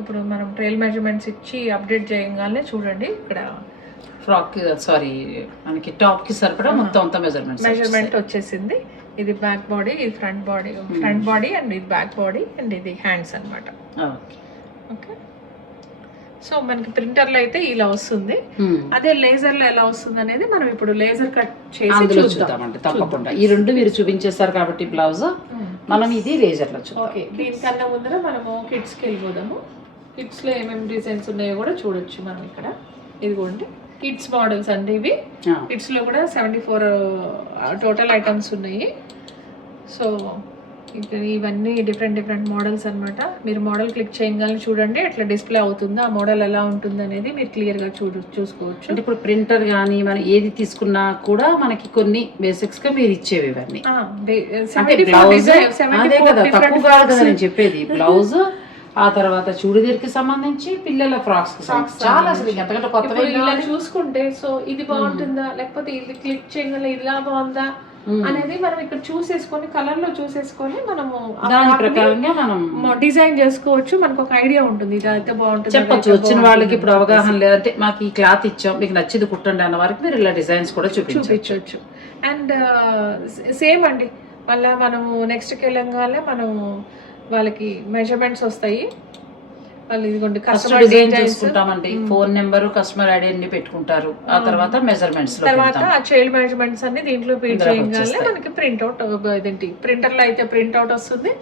ఇప్పుడు మనం ట్రయల్ మెజర్మెంట్స్ ఇచ్చి అప్డేట్ చేయగానే చూడండి ఇక్కడ ఫ్రాక్ మనకి టాప్ కి సరిపడా మొత్తం అంతా మెజర్మెంట్ వచ్చేసింది. ఇది బ్యాక్ బాడీ, ఇది ఫ్రంట్ బాడీ అండ్ ఇది బ్యాక్ బాడీ అండ్ ఇది హ్యాండ్స్ అన్నమాట. ఓకే, సో మనకి ప్రింటర్లో అయితే ఇలా వస్తుంది. అదే లేజర్లో ఎలా వస్తుంది అనేది మనం ఇప్పుడు లేజర్ కట్ చేసి చూద్దామండి. తప్పకుండా ఈ రెండు మీరు చూపించేస్తారు కాబట్టి బ్లౌజ్ మనం ఇది లేజర్లో చూద్దాం. ఓకే, దీనికన్నా ముందర మనము కిడ్స్కి వెళ్ళిపోదాము. కిడ్స్లో ఏమేమి డిజైన్స్ ఉన్నాయో కూడా చూడొచ్చు మనం ఇక్కడ. ఇదిగోండి కిడ్స్ మోడల్స్ అండి ఇవి. కిడ్స్లో కూడా 74 టోటల్ ఐటమ్స్ ఉన్నాయి. సో ఇవన్నీ డిఫరెంట్ మోడల్స్ అనమాట. మీరు మోడల్ క్లిక్ చేయగానే చూడండి ఎట్లా డిస్ప్లే అవుతుందో, ఆ మోడల్ ఎలా ఉంటుంది అనేది మీరు క్లియర్గా చూసుకోవచ్చు. అంటే ఇప్పుడు ప్రింటర్ కానీ మనం ఏది తీసుకున్నా కూడా మనకి కొన్ని బేసిక్స్ గా మీరు ఇచ్చేవి ఇవన్నీ. నేను చెప్పేది బ్లౌజ్, ఆ తర్వాత చూడిదార్కి సంబంధించి పిల్లల ఫ్రాక్స్ చాలా అసలు ఎంతకంటే కొత్తగా ఇలా చూసుకుంటే. సో ఇది బాగుంటుందా, లేకపోతే ఇది క్లిక్ చేయగల ఇలా బాగుందా అనేది మనం ఇక్కడ చూసేసుకొని కలర్ లో చూసేసుకొని మనము దాని ప్రకారంగా మనం డిజైన్ చేసుకోవచ్చు. మనకు ఒక ఐడియా ఉంటుంది ఇది అయితే బాగుంటుంది చెప్పచ్చు. వచ్చిన వాళ్ళకి ఇప్పుడు అవగాహన లేదంటే మాకు ఈ క్లాత్ ఇచ్చాం మీకు నచ్చింది కుట్టండి అన్న వారికి మీరు ఇలా డిజైన్స్ కూడా చూపించవచ్చు. అండ్ సేమ్ అండి, మళ్ళీ మనము నెక్స్ట్కి వెళ్ళగానే మనం వాళ్ళకి మెజర్మెంట్స్ వస్తాయి. వాళ్ళు ఇదిగోండి కస్టమర్ డిజైన్ చూసుకుంటామండి, ఫోన్ నెంబర్ కస్టమర్ ఐడి అన్ని పెట్టుకుంటారు. ఆ తర్వాత మెజర్మెంట్స్ తర్వాత ఆ చైల్డ్ మెజర్మెంట్స్ అన్ని దీంట్లో ఫీడ్ చేయగానే మనకి ప్రింట్అవుట్ ఇదేంటి ప్రింటర్ లో అయితే ప్రింట్అవుట్ వస్తుంది,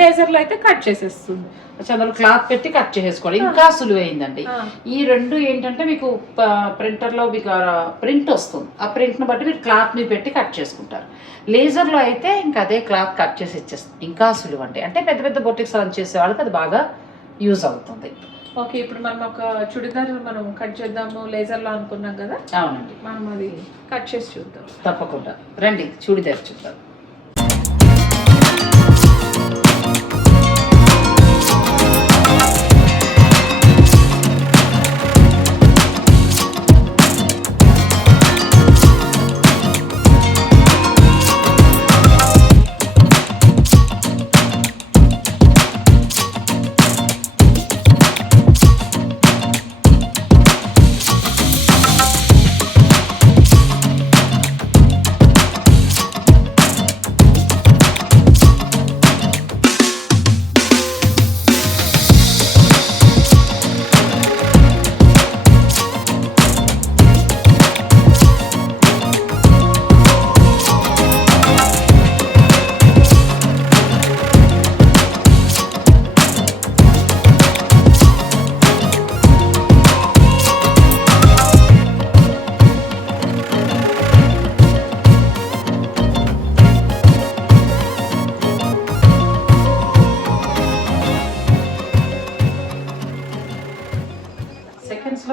లేజర్ లో అయితే కట్ చేసేస్తుంది. అందులో క్లాత్ పెట్టి కట్ చేసేసుకోవాలి, ఇంకా సులువైందండి. ఈ రెండు ఏంటంటే మీకు ప్రింటర్ లో మీకు ప్రింట్ వస్తుంది, ఆ ప్రింట్ ను బట్టి మీరు క్లాత్ మీద పెట్టి కట్ చేసుకుంటారు. లేజర్ లో అయితే ఇంకా అదే క్లాత్ కట్ చేసి ఇచ్చేస్తుంది, ఇంకా సులువు అంటే పెద్ద పెద్ద బొటిక్స్ రన్ చేసే వాళ్ళకి అది బాగా యూజ్ అవుతుంది. ఓకే, ఇప్పుడు మనం ఒక చుడిదార్ మనం కట్ చేద్దాము లేజర్ లో అనుకున్నాం కదా. అవునండి, మనం అది కట్ చేసి చూద్దాం. తప్పకుండా రండి చూడిదార్ చూద్దాం.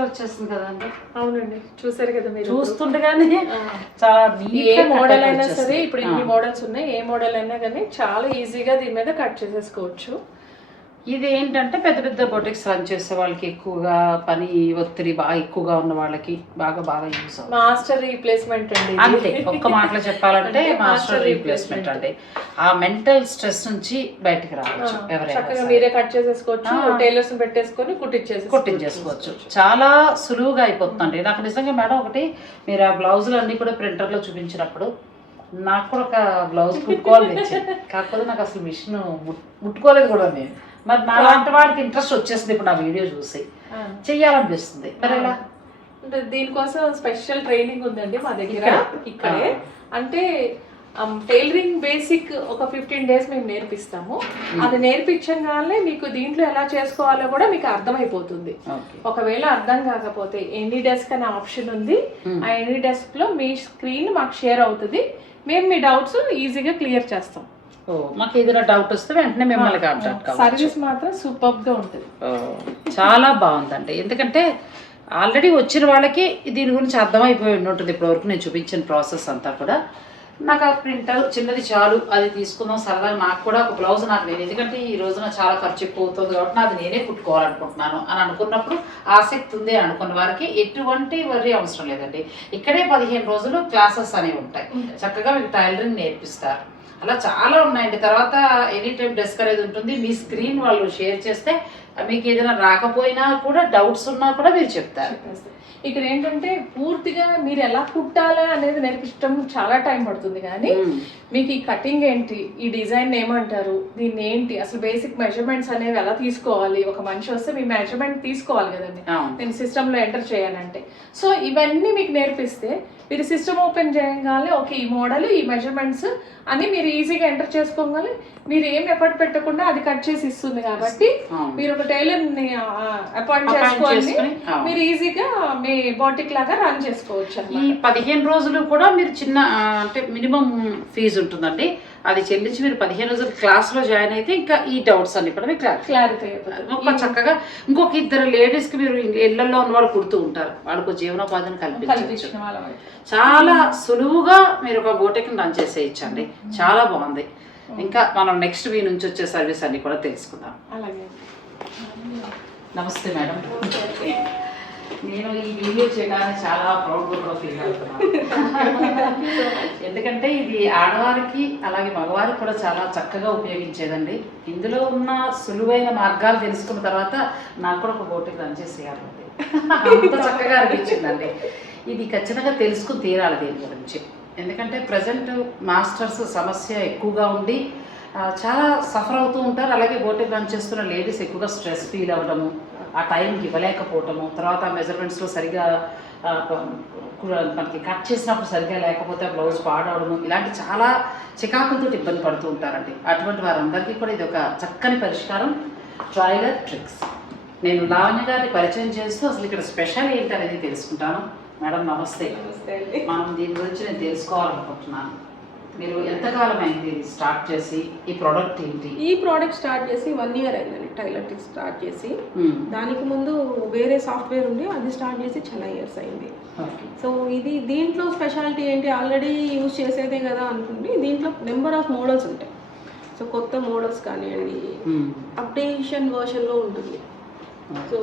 వచ్చేస్తుంది కదండి. అవునండి, చూసారు కదా మీరు, చూస్తుండగానే చాలా ఏ మోడల్ అయినా సరే ఇప్పుడు ఇన్ని మోడల్స్ ఉన్నాయి, ఏ మోడల్ అయినా కానీ చాలా ఈజీగా దీని మీద కట్ చేసేసుకోవచ్చు. ఇది ఏంటంటే పెద్ద పెద్ద బొటిక్స్ రన్ చేసే వాళ్ళకి ఎక్కువగా పని ఒత్తిడి బాగా ఎక్కువగా ఉన్న వాళ్ళకి బాగా యూజ్ అవుతుంది. మాస్టర్ రీప్లేస్మెంట్ అండి, అంతే ఒక్క మాటలో చెప్పాలంటే మాస్టర్ రీప్లేస్మెంట్ అండి. ఆ మెంటల్ స్ట్రెస్ నుంచి బయటకు రావచ్చు. ఎవరైనా మీరే కట్ చేసేసుకోవచ్చు, టైలర్స్ పెట్టేసుకొని కుట్టించేసుకోవచ్చు. చాలా సులువుగా అయిపోతుందండి. నాకు నిజంగా మేడం ఒకటి, మీరు ఆ బ్లౌజులు అన్ని కూడా ప్రింటర్ లో చూపించినప్పుడు నాకు కూడా ఒక బ్లౌజ్ కుట్టుకోవాలని తెచ్చింది. కాకపోతే నాకు అసలు మిషన్ ముట్టుకోలేదు కూడా నేను. మరి నా లాంటి వాడికి ఇంట్రెస్ట్ వచ్చేసింది ఇప్పుడు నా వీడియో చూసి చెయ్యాలనిపిస్తుంది. మరి ఎలా? దీనికోసం స్పెషల్ ట్రైనింగ్ ఉందండి మా దగ్గర ఇక్కడే. అంటే టైలరింగ్ బేసిక్ ఒక 15 days మేము నేర్పిస్తాము. అది నేర్పించగానే మీకు దీంట్లో ఎలా చేసుకోవాలో కూడా మీకు అర్థమైపోతుంది. ఒకవేళ అర్థం కాకపోతే ఎనీ డెస్క్ అనే ఆప్షన్ ఉంది, ఆ ఎనీ డెస్క్ లో మీ స్క్రీన్ మాకు షేర్ అవుతుంది, మేము మీ డౌట్స్ ఈజీగా క్లియర్ చేస్తాం. మాకు ఏదైనా డౌట్ వస్తే వెంటనే మిమ్మల్ని కాంటాక్ట్ కావాలి. సర్వీస్ మాత్రం సూపర్ గా ఉంటుంది, చాలా బాగుందండి. ఎందుకంటే ఆల్రెడీ వచ్చిన వాళ్ళకి దీని గురించి అర్థమైపోయి ఉంటుంది ఇప్పటివరకు నేను చూపించిన ప్రాసెస్ అంతా కూడా. నాకు ఆ ప్రింటర్ చిన్నది చాలు, అది తీసుకుందాం సరదాగా. నాకు కూడా ఒక బ్లౌజ్ నాకు నేను, ఎందుకంటే ఈ రోజున చాలా ఖర్చు ఎక్కువ అవుతుంది కాబట్టి నాది నేనే కుట్టుకోవాలనుకుంటున్నాను అని అనుకున్నప్పుడు, ఆసక్తి ఉంది అని అనుకున్న వారికి ఎటువంటి వర్రీ అవసరం లేదండి. ఇక్కడే 15 రోజులు క్లాసెస్ అనేవి ఉంటాయి, చక్కగా మీకు టైలరింగ్ నేర్పిస్తారు. అలా చాలా ఉన్నాయండి. తర్వాత ఎనీ టైం డెస్క్ అనేది ఉంటుంది, మీ స్క్రీన్ వాళ్ళు షేర్ చేస్తే మీకు ఏదైనా రాకపోయినా కూడా డౌట్స్ ఉన్నా కూడా మీరు చెప్తారు. ఇక్కడ ఏంటంటే పూర్తిగా మీరు ఎలా కుట్టాలా అనేది నేర్పించడం చాలా టైం పడుతుంది, కానీ మీకు ఈ కటింగ్ ఏంటి, ఈ డిజైన్ ఏమంటారు, దీన్ని ఏంటి, అసలు బేసిక్ మెజర్మెంట్స్ అనేవి ఎలా తీసుకోవాలి. ఒక మనిషి వస్తే మీ మెజర్మెంట్ తీసుకోవాలి కదండి నేను సిస్టంలో ఎంటర్ చేయాలంటే. సో ఇవన్నీ మీకు నేర్పిస్తే మీరు సిస్టమ్ ఓపెన్ చేయగానే ఓకే ఈ మోడల్ ఈ మెజర్మెంట్స్ అని మీరు ఈజీగా ఎంటర్ చేసుకోగానే మీరు ఏం ఎఫర్ట్ పెట్టకుండా అది కట్ చేసి ఇస్తుంది. కాబట్టి మీరు ఒక టైలర్ ని అపాయింట్ చేసుకోవాలి, మీరు ఈజీగా మీ బోటిక్ లాగా రన్ చేసుకోవచ్చు. ఈ 15 రోజులు కూడా మీరు చిన్న అంటే మినిమం ఫీజు ఉంటుందండి, అది చెల్లించి మీరు 15 రోజులు క్లాస్ లో జాయిన్ అయితే ఇంకా ఈ డౌట్స్ అన్ని కూడా మీకు క్లారిఫై అయిపోతుంది. చక్కగా ఇంకొక 2 లేడీస్ కి మీరు ఇళ్లలో ఉన్న వాళ్ళు కుడుతూ ఉంటారు, వాళ్ళకు జీవనోపాధిని కల్పించవచ్చు. చాలా సులువుగా మీరు ఒక బోటిక్ రన్ చేసేయచ్చండి, చాలా బాగుంది. ఇంకా మనం నెక్స్ట్ వీ నుంచి వచ్చే సర్వీస్ అన్ని కూడా తెలుసుకుందాం. అలాగే, నమస్తే మేడం. నేను ఈ వీడియో చేయడానికి చాలా ప్రౌడ్గా కూడా ఫీల్ అవుతున్నాను. ఎందుకంటే ఇది ఆడవారికి అలాగే మగవారికి కూడా చాలా చక్కగా ఉపయోగించేదండి. ఇందులో ఉన్న సులువైన మార్గాలు తెలుసుకున్న తర్వాత నాకు కూడా ఒక బోటికి రన్ చేసేయాలి. అంత చక్కగా అనిపించిందండి. ఇది ఖచ్చితంగా తెలుసుకుని తీరాలి దీని గురించి. ఎందుకంటే ప్రజెంట్ మాస్టర్స్ సమస్య ఎక్కువగా ఉండి చాలా సఫర్ అవుతూ ఉంటారు. అలాగే బోటిక్ రన్ చేస్తున్న లేడీస్ ఎక్కువగా స్ట్రెస్ ఫీల్ అవ్వడము, ఆ టైంకి ఇవ్వలేకపోవటము, తర్వాత మెజర్మెంట్స్లో సరిగా మనకి కట్ చేసినప్పుడు సరిగా లేకపోతే బ్లౌజ్ పాడవడము, ఇలాంటి చాలా చికాకులతో ఇబ్బంది పడుతూ ఉంటారండి. అటువంటి వారందరికీ కూడా ఇది ఒక చక్కని పరిష్కారం, ట్రైలర్ ట్రిక్స్. నేను లావణ్య గారిని పరిచయం చేస్తూ అసలు ఇక్కడ స్పెషల్ ఏంటి అనేది తెలుసుకుంటాను. మేడం నమస్తే. మనం దీని గురించి నేను తెలుసుకోవాలనుకుంటున్నాను. మీరు ఎంతకాలం అయింది స్టార్ట్ చేసి? ఈ ప్రోడక్ట్ ఏంటి? ఈ ప్రోడక్ట్ స్టార్ట్ చేసి 1 year అయిందండి. టైలర్ ట్రిక్స్ స్టార్ట్ చేసి. దానికి ముందు వేరే సాఫ్ట్వేర్ ఉంది, అది స్టార్ట్ చేసి చాలా ఇయర్స్ అయింది. సో ఇది దీంట్లో స్పెషాలిటీ ఏంటి, ఆల్రెడీ యూజ్ చేసేదే కదా అనుకుంటే దీంట్లో నెంబర్ ఆఫ్ మోడల్స్ ఉంటాయి. సో కొత్త మోడల్స్ కానివ్వండి, అప్డేషన్ వర్షన్లో ఉంటుంది. సో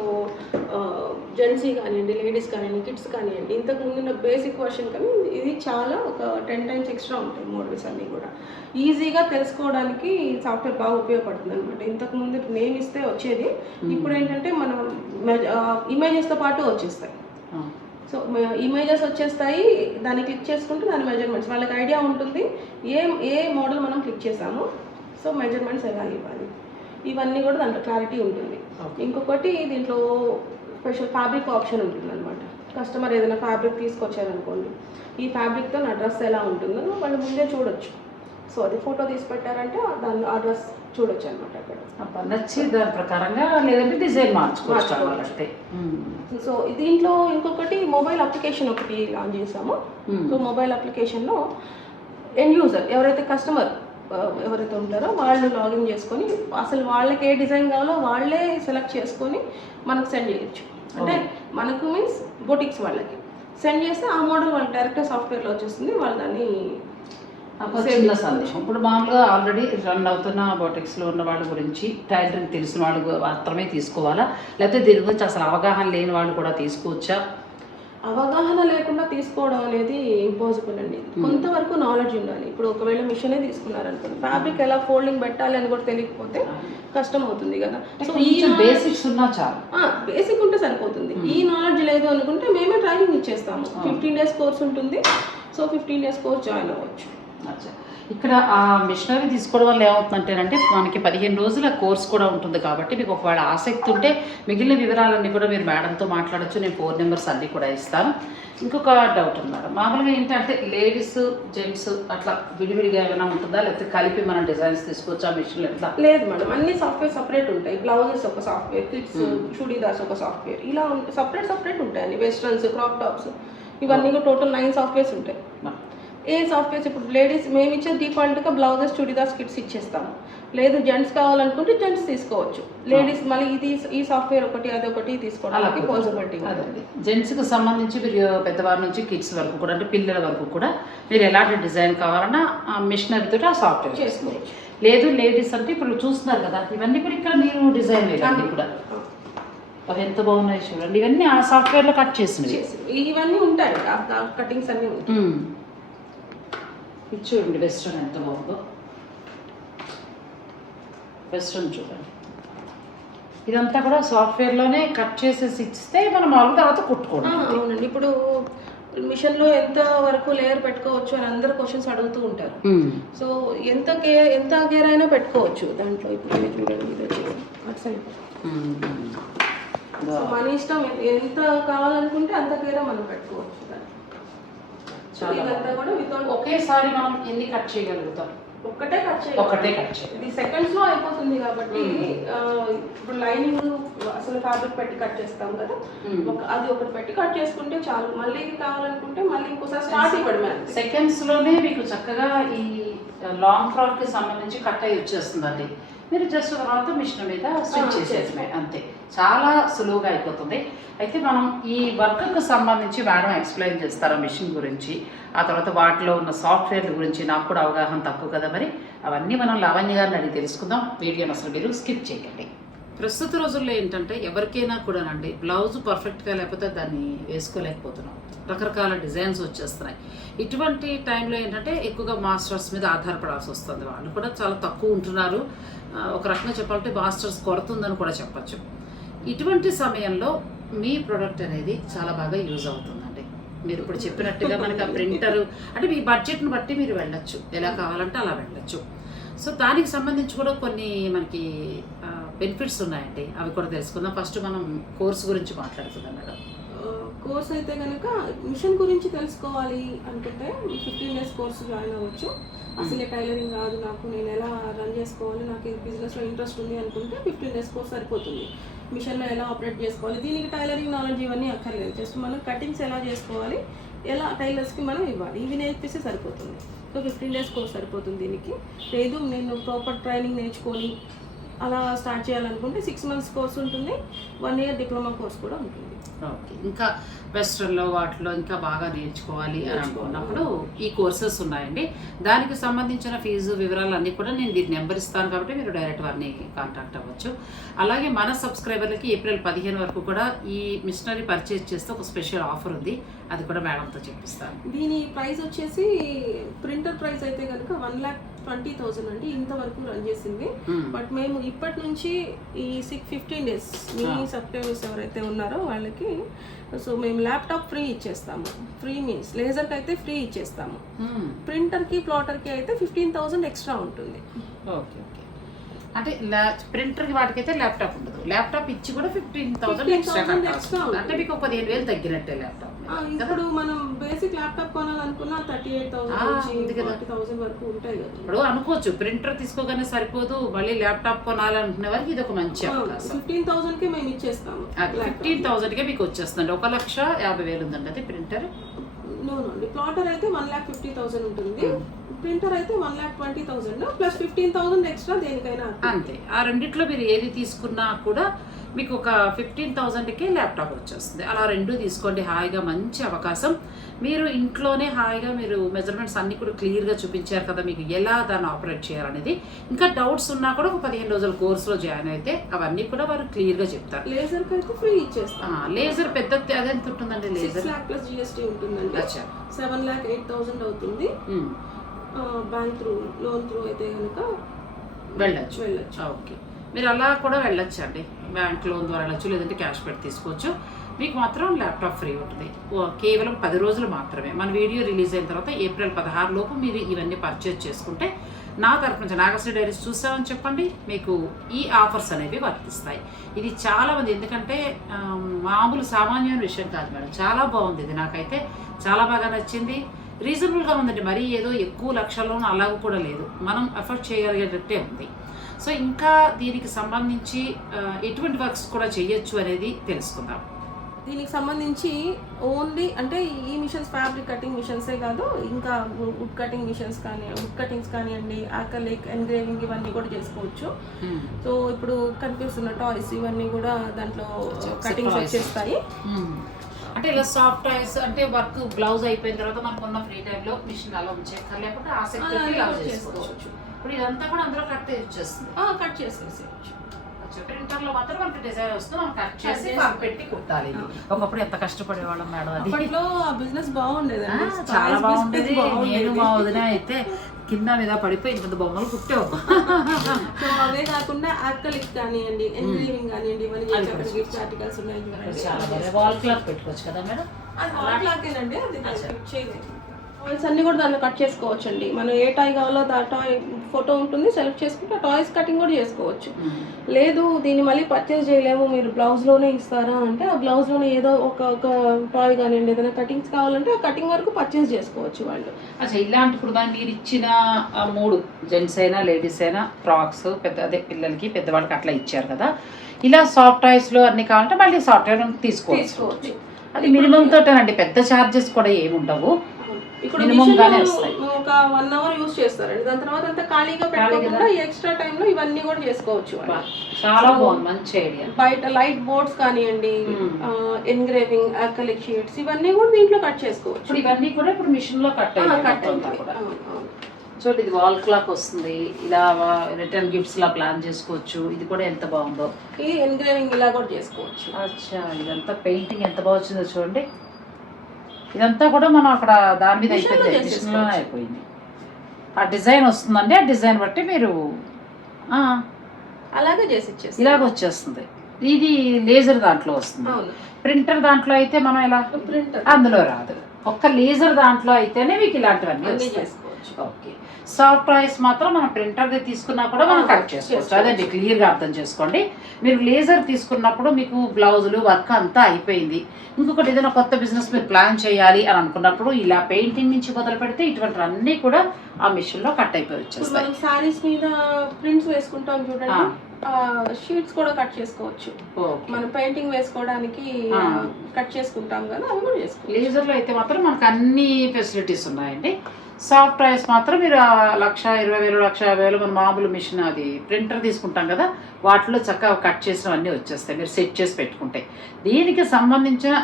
జెంట్సీ కానివ్వండి, లేడీస్ కానివ్వండి, కిడ్స్ కానివ్వండి, ఇంతకు ముందున్న బేసిక్ వర్షన్ కానీ ఇది చాలా ఒక 10 times ఎక్స్ట్రా ఉంటాయి మోడల్స్ అన్నీ కూడా. ఈజీగా తెలుసుకోవడానికి సాఫ్ట్వేర్ బాగా ఉపయోగపడుతుంది అనమాట. ఇంతకుముందు నేమ్ ఇస్తే వచ్చేది, ఇప్పుడు ఏంటంటే మనం ఇమేజెస్తో పాటు వచ్చేస్తాయి. సో ఇమేజెస్ వచ్చేస్తాయి, దాన్ని క్లిక్ చేసుకుంటే దాని మెజర్మెంట్స్ వాళ్ళకి ఐడియా ఉంటుంది, ఏ మోడల్ మనం క్లిక్ చేసామో సో మెజర్మెంట్స్ ఎలా ఇవ్వాలి, ఇవన్నీ కూడా దాంట్లో క్లారిటీ ఉంటుంది. ఇంకొకటి దీంట్లో స్పెషల్ ఫ్యాబ్రిక్ ఆప్షన్ ఉంటుంది అనమాట. కస్టమర్ ఏదైనా ఫ్యాబ్రిక్ తీసుకొచ్చారనుకోండి, ఈ ఫ్యాబ్రిక్తో నా డ్రెస్ ఎలా ఉంటుందో వాళ్ళు ముందే చూడొచ్చు. సో అది ఫోటో తీసి పెట్టారంటే దాన్ని ఆ డ్రెస్ చూడొచ్చు అనమాట అక్కడ నచ్చి దాని ప్రకారంగా, లేదంటే డిజైన్ మార్చుకోవచ్చు. సో దీంట్లో ఇంకొకటి మొబైల్ అప్లికేషన్ ఒకటి లాంచ్ చేసాము. సో మొబైల్ అప్లికేషన్లో ఎండ్ యూజర్ ఎవరైతే కస్టమర్ ఎవరైతే ఉంటారో వాళ్ళు లాగిన్ చేసుకొని అసలు వాళ్ళకి ఏ డిజైన్ కావాలో వాళ్ళే సెలెక్ట్ చేసుకొని మనకు సెండ్ చేయొచ్చు. అంటే మనకు మీన్స్ బొటిక్స్ వాళ్ళకి సెండ్ చేస్తే ఆ మోడల్ వాళ్ళకి డైరెక్ట్గా సాఫ్ట్వేర్లో వచ్చేస్తుంది. వాళ్ళు దాన్ని చిన్న సందేశం, ఇప్పుడు మామూలుగా ఆల్రెడీ రన్ అవుతున్న బొటిక్స్లో ఉన్న వాళ్ళ గురించి, టైలరింగ్ తెలిసిన వాళ్ళు మాత్రమే తీసుకోవాలా, లేకపోతే దీని గురించి అసలు అవగాహన లేని వాళ్ళు కూడా తీసుకోవచ్చా? అవగాహన లేకుండా తీసుకోవడం అనేది ఇంపాసిబుల్ అండి. కొంతవరకు నాలెడ్జ్ ఉండాలి. ఇప్పుడు ఒకవేళ మిషనే తీసుకున్నారనుకోండి, ఫ్యాబ్రిక్ ఎలా ఫోల్డింగ్ పెట్టాలి అని కూడా తెలియకపోతే కష్టం అవుతుంది కదా. సో ఈ బేసిక్స్ ఉన్నా చాలు, బేసిక్ ఉంటే సరిపోతుంది. ఈ నాలెడ్జ్ లేదు అనుకుంటే మేమే ట్రైనింగ్ ఇచ్చేస్తాము. 15 days కోర్స్ ఉంటుంది. సో 15 days కోర్స్ జాయిన్ అవ్వచ్చు. ఇక్కడ ఆ మిషనరీ తీసుకోవడం వల్ల ఏమవుతుందంటేనంటే మనకి 15 రోజుల కోర్స్ కూడా ఉంటుంది కాబట్టి మీకు ఒకవేళ ఆసక్తి ఉంటే మిగిలిన వివరాలన్నీ కూడా మీరు మేడంతో మాట్లాడచ్చు. నేను 4 numbers అన్నీ కూడా ఇస్తాను. ఇంకొక డౌట్ ఉంది మేడం, మామూలుగా ఏంటంటే లేడీస్ జెంట్స్ అట్లా విడివిడిగా ఏమైనా ఉంటుందా, లేకపోతే కలిపి మనం డిజైన్స్ తీసుకోవచ్చు ఆ మిషన్లు ఎట్లా? లేదు మేడం, అన్ని సాఫ్ట్వేర్ సపరేట్ ఉంటాయి. బ్లౌజెస్ ఒక సాఫ్ట్వేర్, కిడ్స్ చుడీదార్స్ ఒక సాఫ్ట్వేర్, ఇలా సపరేట్ ఉంటాయండి. వెస్ట్రన్స్, క్రాప్ టాప్స్, ఇవన్నీ టోటల్ 9 సాఫ్ట్వేర్స్ ఉంటాయి. ఏ సాఫ్ట్వేర్స్ ఇప్పుడు లేడీస్ మేము ఇచ్చే డిఫాల్ట్గా బ్లౌజెస్, చుడీదార్స్, కిడ్స్ ఇచ్చేస్తాము. లేదు జెంట్స్ కావాలనుకుంటే జెంట్స్ తీసుకోవచ్చు. లేడీస్ మళ్ళీ ఈ సాఫ్ట్వేర్ ఒకటి అదొకటి తీసుకోవడానికి పాసిబిలిటీ ఉంది. జెంట్స్కి సంబంధించి మీరు పెద్దవారి నుంచి కిడ్స్ వరకు కూడా, అంటే పిల్లల వరకు కూడా మీరు ఎలాంటి డిజైన్ కావాలన్నా మిషనరీతో ఆ సాఫ్ట్వేర్ చేసుకోవచ్చు. లేదు లేడీస్ అంటే ఇప్పుడు చూస్తున్నారు కదా, ఇవన్నీ కూడా ఇక్కడ మీరు డిజైన్ వేయాలి కూడా. అవి ఎంత బాగున్నాయి చూడండి, ఇవన్నీ ఆ సాఫ్ట్వేర్లో కట్ చేసినవి. ఇవన్నీ ఉంటాయి, కటింగ్స్ అన్నీ ఉంటాయి. ఇది చూడండి వెస్ట్రన్ ఎంత బాగుందో, వెస్ట్రన్ చూడండి. ఇదంతా కూడా సాఫ్ట్వేర్లోనే కట్ చేసేసి ఇస్తే మనం మామూలుగా తర్వాత కుట్టుకోవడం. అవునండి, ఇప్పుడు మిషన్లో ఎంత వరకు లేయర్ పెట్టుకోవచ్చు అని అందరు క్వశ్చన్స్ అడుగుతూ ఉంటారు. సో ఎంత గేర్ అయినా పెట్టుకోవచ్చు దాంట్లో. ఇప్పుడు చూడండి అటు సైడ్ మన ఇష్టం, ఎంత కావాలనుకుంటే అంత గేర్ మనం పెట్టుకోవచ్చు. ఇదంతా కూడా వితౌట్ ఒకేసారి మనం ఎన్ని కట్ చేయగలుగుతాం? ఒకటే కట్ చేయాలి. ఇది సెకండ్స్ లో అయిపోతుంది కాబట్టి ఇప్పుడు లైనింగ్ అసలు ఫ్యాబ్రిక్ పెట్టి కట్ చేస్తాం కదా, అది ఒకటి పెట్టి కట్ చేసుకుంటే చాలు. మళ్ళీ కావాలనుకుంటే మళ్ళీ ఇంకోసారి స్టార్ట్ ఇవ్వడమే. సెకండ్స్ లోనే మీకు చక్కగా ఈ లాంగ్ ఫ్రాక్ కి సంబంధించి కట్ అయ్యి వచ్చేస్తుందండి. మీరు జస్ట్ తర్వాత మిషన్ మీద స్టిచ్ చేసేయడమే, అంతే. చాలా సులువుగా అయిపోతుంది. అయితే మనం ఈ వర్క్కి సంబంధించి మేడం ఎక్స్ప్లెయిన్ చేస్తారా మిషన్ గురించి, ఆ తర్వాత వాటిలో ఉన్న సాఫ్ట్వేర్ల గురించి? నాకు కూడా అవగాహన తక్కువ కదా, మరి అవన్నీ మనం లావణ్య గారిని అడిగి తెలుసుకుందాం. వీడియోని అసలు మీరు స్కిప్ చేయకండి. ప్రస్తుత రోజుల్లో ఏంటంటే ఎవరికైనా కూడానండి బ్లౌజ్ పర్ఫెక్ట్గా లేకపోతే దాన్ని వేసుకోలేకపోతున్నాం, రకరకాల డిజైన్స్ వచ్చేస్తున్నాయి. ఇటువంటి టైంలో ఏంటంటే ఎక్కువగా మాస్టర్స్ మీద ఆధారపడాల్సి వస్తుంది. వాళ్ళు కూడా చాలా తక్కువ ఉంటున్నారు. ఒక రకంగా చెప్పాలంటే మాస్టర్స్ కొరత ఉందని కూడా చెప్పచ్చు. ఇటువంటి సమయంలో మీ ప్రోడక్ట్ అనేది చాలా బాగా యూజ్ అవుతుందండి. మీరు ఇప్పుడు చెప్పినట్టుగా మనకి ఆ ప్రింటర్ అంటే మీ బడ్జెట్ని బట్టి మీరు వెళ్ళొచ్చు, ఎలా కావాలంటే అలా వెళ్ళొచ్చు. సో దానికి సంబంధించి కూడా కొన్ని మనకి బెనిఫిట్స్ ఉన్నాయండి, అవి కూడా తెలుసుకుందాం. ఫస్ట్ మనం కోర్స్ గురించి మాట్లాడుకుందాం మేడం. కోర్స్ అయితే కనుక మిషన్ గురించి తెలుసుకోవాలి అనుకుంటే 15 days కోర్స్ జాయిన్ అవ్వచ్చు. అసలే టైలరింగ్ రాదు నాకు, నేను ఎలా రన్ చేసుకోవాలి, నాకు ఈ బిజినెస్లో ఇంట్రెస్ట్ ఉంది అనుకుంటే 15 days కోర్స్ సరిపోతుంది. మిషన్లో ఎలా ఆపరేట్ చేసుకోవాలి, దీనికి టైలరింగ్ నాలెడ్జ్ ఇవన్నీ అక్కర్లేదు. జస్ట్ మనం కటింగ్స్ ఎలా చేసుకోవాలి, ఎలా టైలర్స్కి మనం ఇవ్వాలి, ఇవి నేర్పిస్తే సరిపోతుంది. సో 15 days కోర్స్ సరిపోతుంది దీనికి. లేదు నేను ప్రాపర్ ట్రైనింగ్ నేర్చుకొని అలా స్టార్ట్ చేయాలనుకుంటే 6 months కోర్స్ ఉంటుంది, 1 year డిప్లొమా కోర్స్ కూడా ఉంటుంది. ఓకే, ఇంకా వెస్ట్రన్లో వాటిలో ఇంకా బాగా నేర్చుకోవాలి అని అనుకున్నప్పుడు ఈ కోర్సెస్ ఉన్నాయండి. దానికి సంబంధించిన ఫీజు వివరాలు అన్నీ కూడా నేను దీని నెంబర్ ఇస్తాను కాబట్టి మీరు డైరెక్ట్ వారిని కాంటాక్ట్ అవ్వచ్చు. అలాగే మన సబ్స్క్రైబర్లకి April 15 వరకు కూడా ఈ మిషనరీ పర్చేజ్ చేస్తే ఒక స్పెషల్ ఆఫర్ ఉంది, అది కూడా మేడంతో చెప్పిస్తాను. దీని ప్రైస్ వచ్చేసి ప్రింటర్ ప్రైస్ అయితే కనుక 1,20,000 అండి, ఇంతవరకు రన్ చేసింది. బట్ మేము ఇప్పటి నుంచి ఈ 15 days మీ సబ్స్క్రైబర్స్ ఎవరైతే ఉన్నారో వాళ్ళకి సో మేము ల్యాప్టాప్ ఫ్రీ ఇచ్చేస్తాము. ఫ్రీ మీన్స్ లేజర్కి అయితే ఫ్రీ ఇచ్చేస్తాము, ప్రింటర్కి ప్లాటర్కి అయితే 15,000 ఎక్స్ట్రా ఉంటుంది. ఓకే ఓకే, అంటే ప్రింటర్కి వాటికైతే ల్యాప్టాప్ ఉండదు, ల్యాప్టాప్ ఇచ్చి కూడా 15,000 ఎక్స్ట్రా అంటే మీకు 15,000 తగ్గినట్టే ల్యాప్టాప్. ఇప్పుడు మనం బేసిక్ ల్యాప్టాప్ కొనాలనుకున్నా 38,000 వరకు ఉంటాయి కదా. ఇప్పుడు అనుకోవచ్చు ప్రింటర్ తీసుకోగానే సరిపోదు, మళ్ళీ ల్యాప్టాప్ కొనాలనుకునే వారికి ఇది ఒక మంచి అవకాశం. 15,000కే మేము ఇచ్చేస్తాము. 15,000కే మీకు వచ్చేస్తుంది. 1,50,000 ఉందండి అది ప్రింటర్. అండి ప్లాటర్ అయితే 1,50,000 ఉంటుంది, ప్రింటర్ అయితే 1,20,000 ప్లస్ 15,000 ఎక్స్ట్రా దేనికైనా అంతే. ఆ రెండిట్లో మీరు ఏది తీసుకున్నా కూడా మీకు ఒక 15,000కే ల్యాప్టాప్ వచ్చేస్తుంది. అలా రెండు తీసుకోండి, హాయిగా మంచి అవకాశం. మీరు ఇంట్లోనే హాయిగా మీరు మెజర్మెంట్స్ అన్నీ కూడా క్లియర్గా చూపించారు కదా, మీకు ఎలా దాన్ని ఆపరేట్ చేయాలనేది. ఇంకా డౌట్స్ ఉన్నా కూడా ఒక 15 రోజుల కోర్సులో జాయిన్ అయితే అవన్నీ కూడా వారు క్లియర్గా చెప్తారు. లేజర్కి అయితే ఫ్రీ ఇచ్చేస్తాం. లేజర్ పెద్ద అదెంత ఉంటుందండి? లేజర్ 6 lakh ప్లస్ GST ఉంటుందండి. 7,08,000 అవుతుంది. బ్యాంక్ త్రూ లోన్ త్రూ అయితే కనుక వెళ్ళచ్చు. ఓకే, మీరు అలా కూడా వెళ్ళొచ్చు అండి, బ్యాంక్ లోన్ ద్వారా వెళ్ళచ్చు, లేదంటే క్యాష్ పెట్టి తీసుకోవచ్చు. మీకు మాత్రం ల్యాప్టాప్ ఫ్రీ ఉంటుంది. కేవలం 10 రోజులు మాత్రమే. మన వీడియో రిలీజ్ అయిన తర్వాత April 16 లోపు మీరు ఇవన్నీ పర్చేజ్ చేసుకుంటే నా తరఫు నుంచి నాగశ్రీ డైరీస్ చూసామని చెప్పండి, మీకు ఈ ఆఫర్స్ అనేవి వర్తిస్తాయి. ఇది చాలా మంది, ఎందుకంటే మామూలు సామాన్యమైన విషయం కాదు మేడం, చాలా బాగుంది. ఇది నాకైతే చాలా బాగా నచ్చింది. రీజనబుల్గా ఉందండి, మరీ ఏదో ఎక్కువ లక్షల్లోనూ అలాగ కూడా లేదు, మనం ఎఫర్ట్ చేయగలిగేటట్టే ఉంది. సో ఇంకా దీనికి సంబంధించి ఎటువంటి వర్క్స్ కూడా చేయొచ్చు అనేది తెలుసుకుందాం. దీనికి సంబంధించి ఓన్లీ అంటే ఈ మిషన్స్ ఫ్యాబ్రిక్ కటింగ్ మిషన్సే కాదు, ఇంకా వుడ్ కటింగ్ మిషన్స్ కానీ వుడ్ కటింగ్స్ కానివ్వండి, ఆకలిక్ ఎంగ్రేవింగ్ ఇవన్నీ కూడా చేసుకోవచ్చు. సో ఇప్పుడు కనిపిస్తున్న టాయ్స్ ఇవన్నీ కూడా దాంట్లో కటింగ్స్ వచ్చేస్తాయి. అంటే ఇలా సాఫ్ట్ టాయ్స్ అంటే వర్క్ బ్లౌజ్ అయిపోయిన తర్వాత మనకున్న ఫ్రీ టైంలో మిషన్ అలా ఉంచేస్తారు, లేకపోతే ఆసక్తి చేసుకోవచ్చు. ఇప్పుడు ఇదంతా కూడా అందులో కట్ చేస్తుంది, కట్ చేసేసేయచ్చు. ప్రింటర్లో మాత్రం మనకి డిజైన్ వస్తుంది, మనం కట్ చేసి పెట్టి కుట్టాలి. ఒకప్పుడు ఎంత కష్టపడేవాళ్ళం మేడం, అది అప్పట్లో ఆ బిజినెస్ బాగుండేది, చాలా బాగుండేది. నేను మా వదిన అయితే కింద మీద పడిపోయి ఇంత బొమ్మలు కుట్టావు. సో అవే కాకుండా ఆర్కలిక్ కానివ్వండి, ఎంగ్రేవింగ్ కానివ్వండి, ఇవన్నీ గిఫ్ట్ ఆర్టికల్స్ ఉన్నాయి. చాలా వాల్ క్లాక్ పెట్టుకోవచ్చు కదా మేడం? అది వాల్ క్లాకేనండి, అది చేయలేదు. టాయ్స్ అన్ని కూడా దాంట్లో కట్ చేసుకోవచ్చు అండి. మనం ఏ టాయ్ కావాలో ఆ టాయ్ ఫోటో ఉంటుంది, సెలెక్ట్ చేసుకుంటే ఆ టాయ్స్ కటింగ్ కూడా చేసుకోవచ్చు. లేదు దీన్ని మళ్ళీ పర్చేస్ చేయలేము, మీరు బ్లౌజ్లోనే ఇస్తారా అంటే ఆ బ్లౌజ్లోనే ఏదో ఒక టాయ్ కానివ్వండి, ఏదైనా కటింగ్స్ కావాలంటే ఆ కటింగ్ వరకు పర్చేస్ చేసుకోవచ్చు వాళ్ళు. ఇలాంటి ఇప్పుడు మీరు ఇచ్చిన 3 జెంట్స్ అయినా లేడీస్ అయినా ఫ్రాక్స్ అదే పిల్లలకి పెద్దవాళ్ళకి అట్లా ఇచ్చారు కదా, ఇలా సాఫ్ట్ టాయ్స్లో అన్ని కావాలంటే మళ్ళీ సాఫ్ట్వేర్ తీసుకోవచ్చు. అది మినిమం తోటేనండి, పెద్ద ఛార్జెస్ కూడా ఏమి ఉండవు. ఇప్పుడు ఒక 1 hour యూజ్ చేస్తారండి, దాని తర్వాత అంతా ఖాళీగా పెట్టుకోకుండా ఎక్స్ట్రా టైంలో ఇవన్నీ కూడా చేసుకోవచ్చు. చాలా బాగుంది, మంచి ఐడియా. బయట లైట్ బోర్డ్స్ కానివ్వండి, ఎన్గ్రేవింగ్, అక్రిలిక్ షీట్స్ ఇవన్నీ కూడా దీంట్లో కట్ చేసుకోవచ్చు. ఇవన్నీ కూడా ఇప్పుడు మిషన్ లో కట్ చూడండి ఇది వాల్ క్లాక్ వస్తుంది, ఇలా రిటర్న్ గిఫ్ట్స్ లా ప్లాన్ చేసుకోవచ్చు. ఇది కూడా ఎంత బాగుందో. ఇది ఎన్గ్రేవింగ్ ఇలా కూడా చేసుకోవచ్చు. అచ్చా, ఇదంతా పెయింటింగ్ ఎంత బాగా వచ్చిందో చూడండి. ఇదంతా కూడా మనం అక్కడ దాని మీద అయిపోయింది, మిషన్లోనే అయిపోయింది. ఆ డిజైన్ వస్తుందండి, ఆ డిజైన్ బట్టి మీరు అలాగే చేసి ఇచ్చేసి ఇలాగ వచ్చేస్తుంది. ఇది లేజర్ దాంట్లో వస్తుంది. ప్రింటర్ దాంట్లో అయితే మనం ఎలా ప్రింటర్ అందులో రాదు. ఒక్క లేజర్ దాంట్లో అయితేనే మీకు ఇలాంటివన్నీ చేసుకోవచ్చు. ఓకే, సాఫ్ట్ టాయ్స్ మాత్రం మనం ప్రింటర్ది తీసుకున్నా కూడా మనం కట్ చేసుకోవచ్చు. అదండి, క్లియర్గా అర్థం చేసుకోండి. మీరు లేజర్ తీసుకున్నప్పుడు మీకు బ్లౌజులు వర్క్ అంతా అయిపోయింది. ఇంకొకటి ఏదైనా కొత్త బిజినెస్ మీరు ప్లాన్ చేయాలి అని అనుకున్నప్పుడు ఇలా పెయింటింగ్ నుంచి మొదలు పెడితే ఇటువంటివన్నీ కూడా ఆ మిషన్లో కట్ అయిపోయి వచ్చేస్తాయి. మనం సారీస్ మీద ప్రింట్స్ వేసుకుంటాం చూడండి, షీట్స్ కూడా కట్ చేసుకోవచ్చు. మనం పెయింటింగ్ వేసుకోవడానికి కట్ చేసుకుంటాం కదా, అవి కూడా చేసుకోవచ్చు. లేజర్లో అయితే మాత్రం మనకు అన్ని ఫెసిలిటీస్ ఉన్నాయండి. సాఫ్ట్ టాయ్స్ మాత్రం మీరు 1,20,000 1,50,000 మన మామూలు మిషన్ అది ప్రింటర్ తీసుకుంటాం కదా, వాటిలో చక్కగా కట్ చేసినవన్నీ వచ్చేస్తాయి మీరు సెట్ చేసి పెట్టుకుంటే. దీనికి సంబంధించిన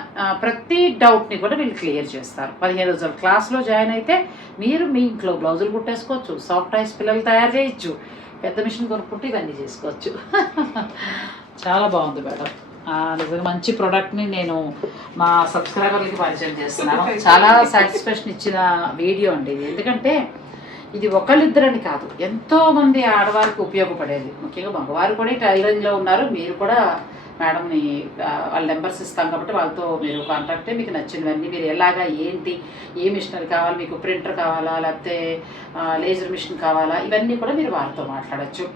ప్రతి డౌట్ని కూడా వీళ్ళు క్లియర్ చేస్తారు. 15 రోజుల క్లాస్లో జాయిన్ అయితే మీరు మీ ఇంట్లో బ్లౌజులు కుట్టేసుకోవచ్చు, సాఫ్ట్ టాయ్స్ పిల్లలు తయారు చేయొచ్చు, పెద్ద మిషన్ కొనుక్కుంటే ఇవన్నీ చేసుకోవచ్చు. చాలా బాగుంది మేడం. నిజంగా మంచి ప్రోడక్ట్ని నేను మా సబ్స్క్రైబర్లకి పరిచయం చేస్తున్నాను. చాలా సాటిస్ఫాక్షన్ ఇచ్చిన వీడియో అండి ఇది. ఎందుకంటే ఇది ఒకళ్ళిద్దరని కాదు, ఎంతోమంది ఆడవారికి ఉపయోగపడేది. ముఖ్యంగా మగవారు కూడా టైలరింగ్లో ఉన్నారు. మీరు కూడా మేడంని వాళ్ళ నెంబర్స్ ఇస్తాం కాబట్టి వాళ్ళతో మీరు కాంటాక్ట్ అయ్యి మీకు నచ్చినవన్నీ మీరు ఎలాగా ఏంటి, ఏ మిషనరీ కావాలి, మీకు ప్రింటర్ కావాలా లేకపోతే లేజర్ మిషన్ కావాలా, ఇవన్నీ కూడా మీరు వాళ్ళతో మాట్లాడచ్చు.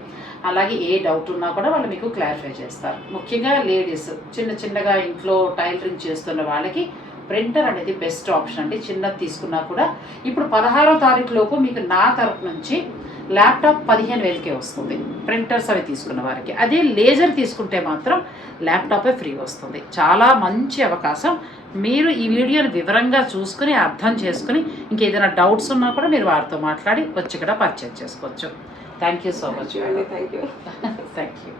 అలాగే ఏ డౌట్ ఉన్నా కూడా వాళ్ళు మీకు క్లారిఫై చేస్తారు. ముఖ్యంగా లేడీస్ చిన్నగా ఇంట్లో టైలరింగ్ చేస్తున్న వాళ్ళకి ప్రింటర్ అనేది బెస్ట్ ఆప్షన్ అండి. చిన్నది తీసుకున్నా కూడా ఇప్పుడు 16వ తారీఖు లోపు మీకు నా తరపు నుంచి ల్యాప్టాప్ 15,000కే వస్తుంది ప్రింటర్స్ అవి తీసుకున్న వారికి. అదే లేజర్ తీసుకుంటే మాత్రం ల్యాప్టాపే ఫ్రీ వస్తుంది. చాలా మంచి అవకాశం. మీరు ఈ వీడియోని వివరంగా చూసుకుని అర్థం చేసుకుని ఇంకేదైనా డౌట్స్ ఉన్నా కూడా మీరు వారితో మాట్లాడి వచ్చి కూడా పర్చేజ్ చేసుకోవచ్చు. Thank you so much. Thank you. Thank you.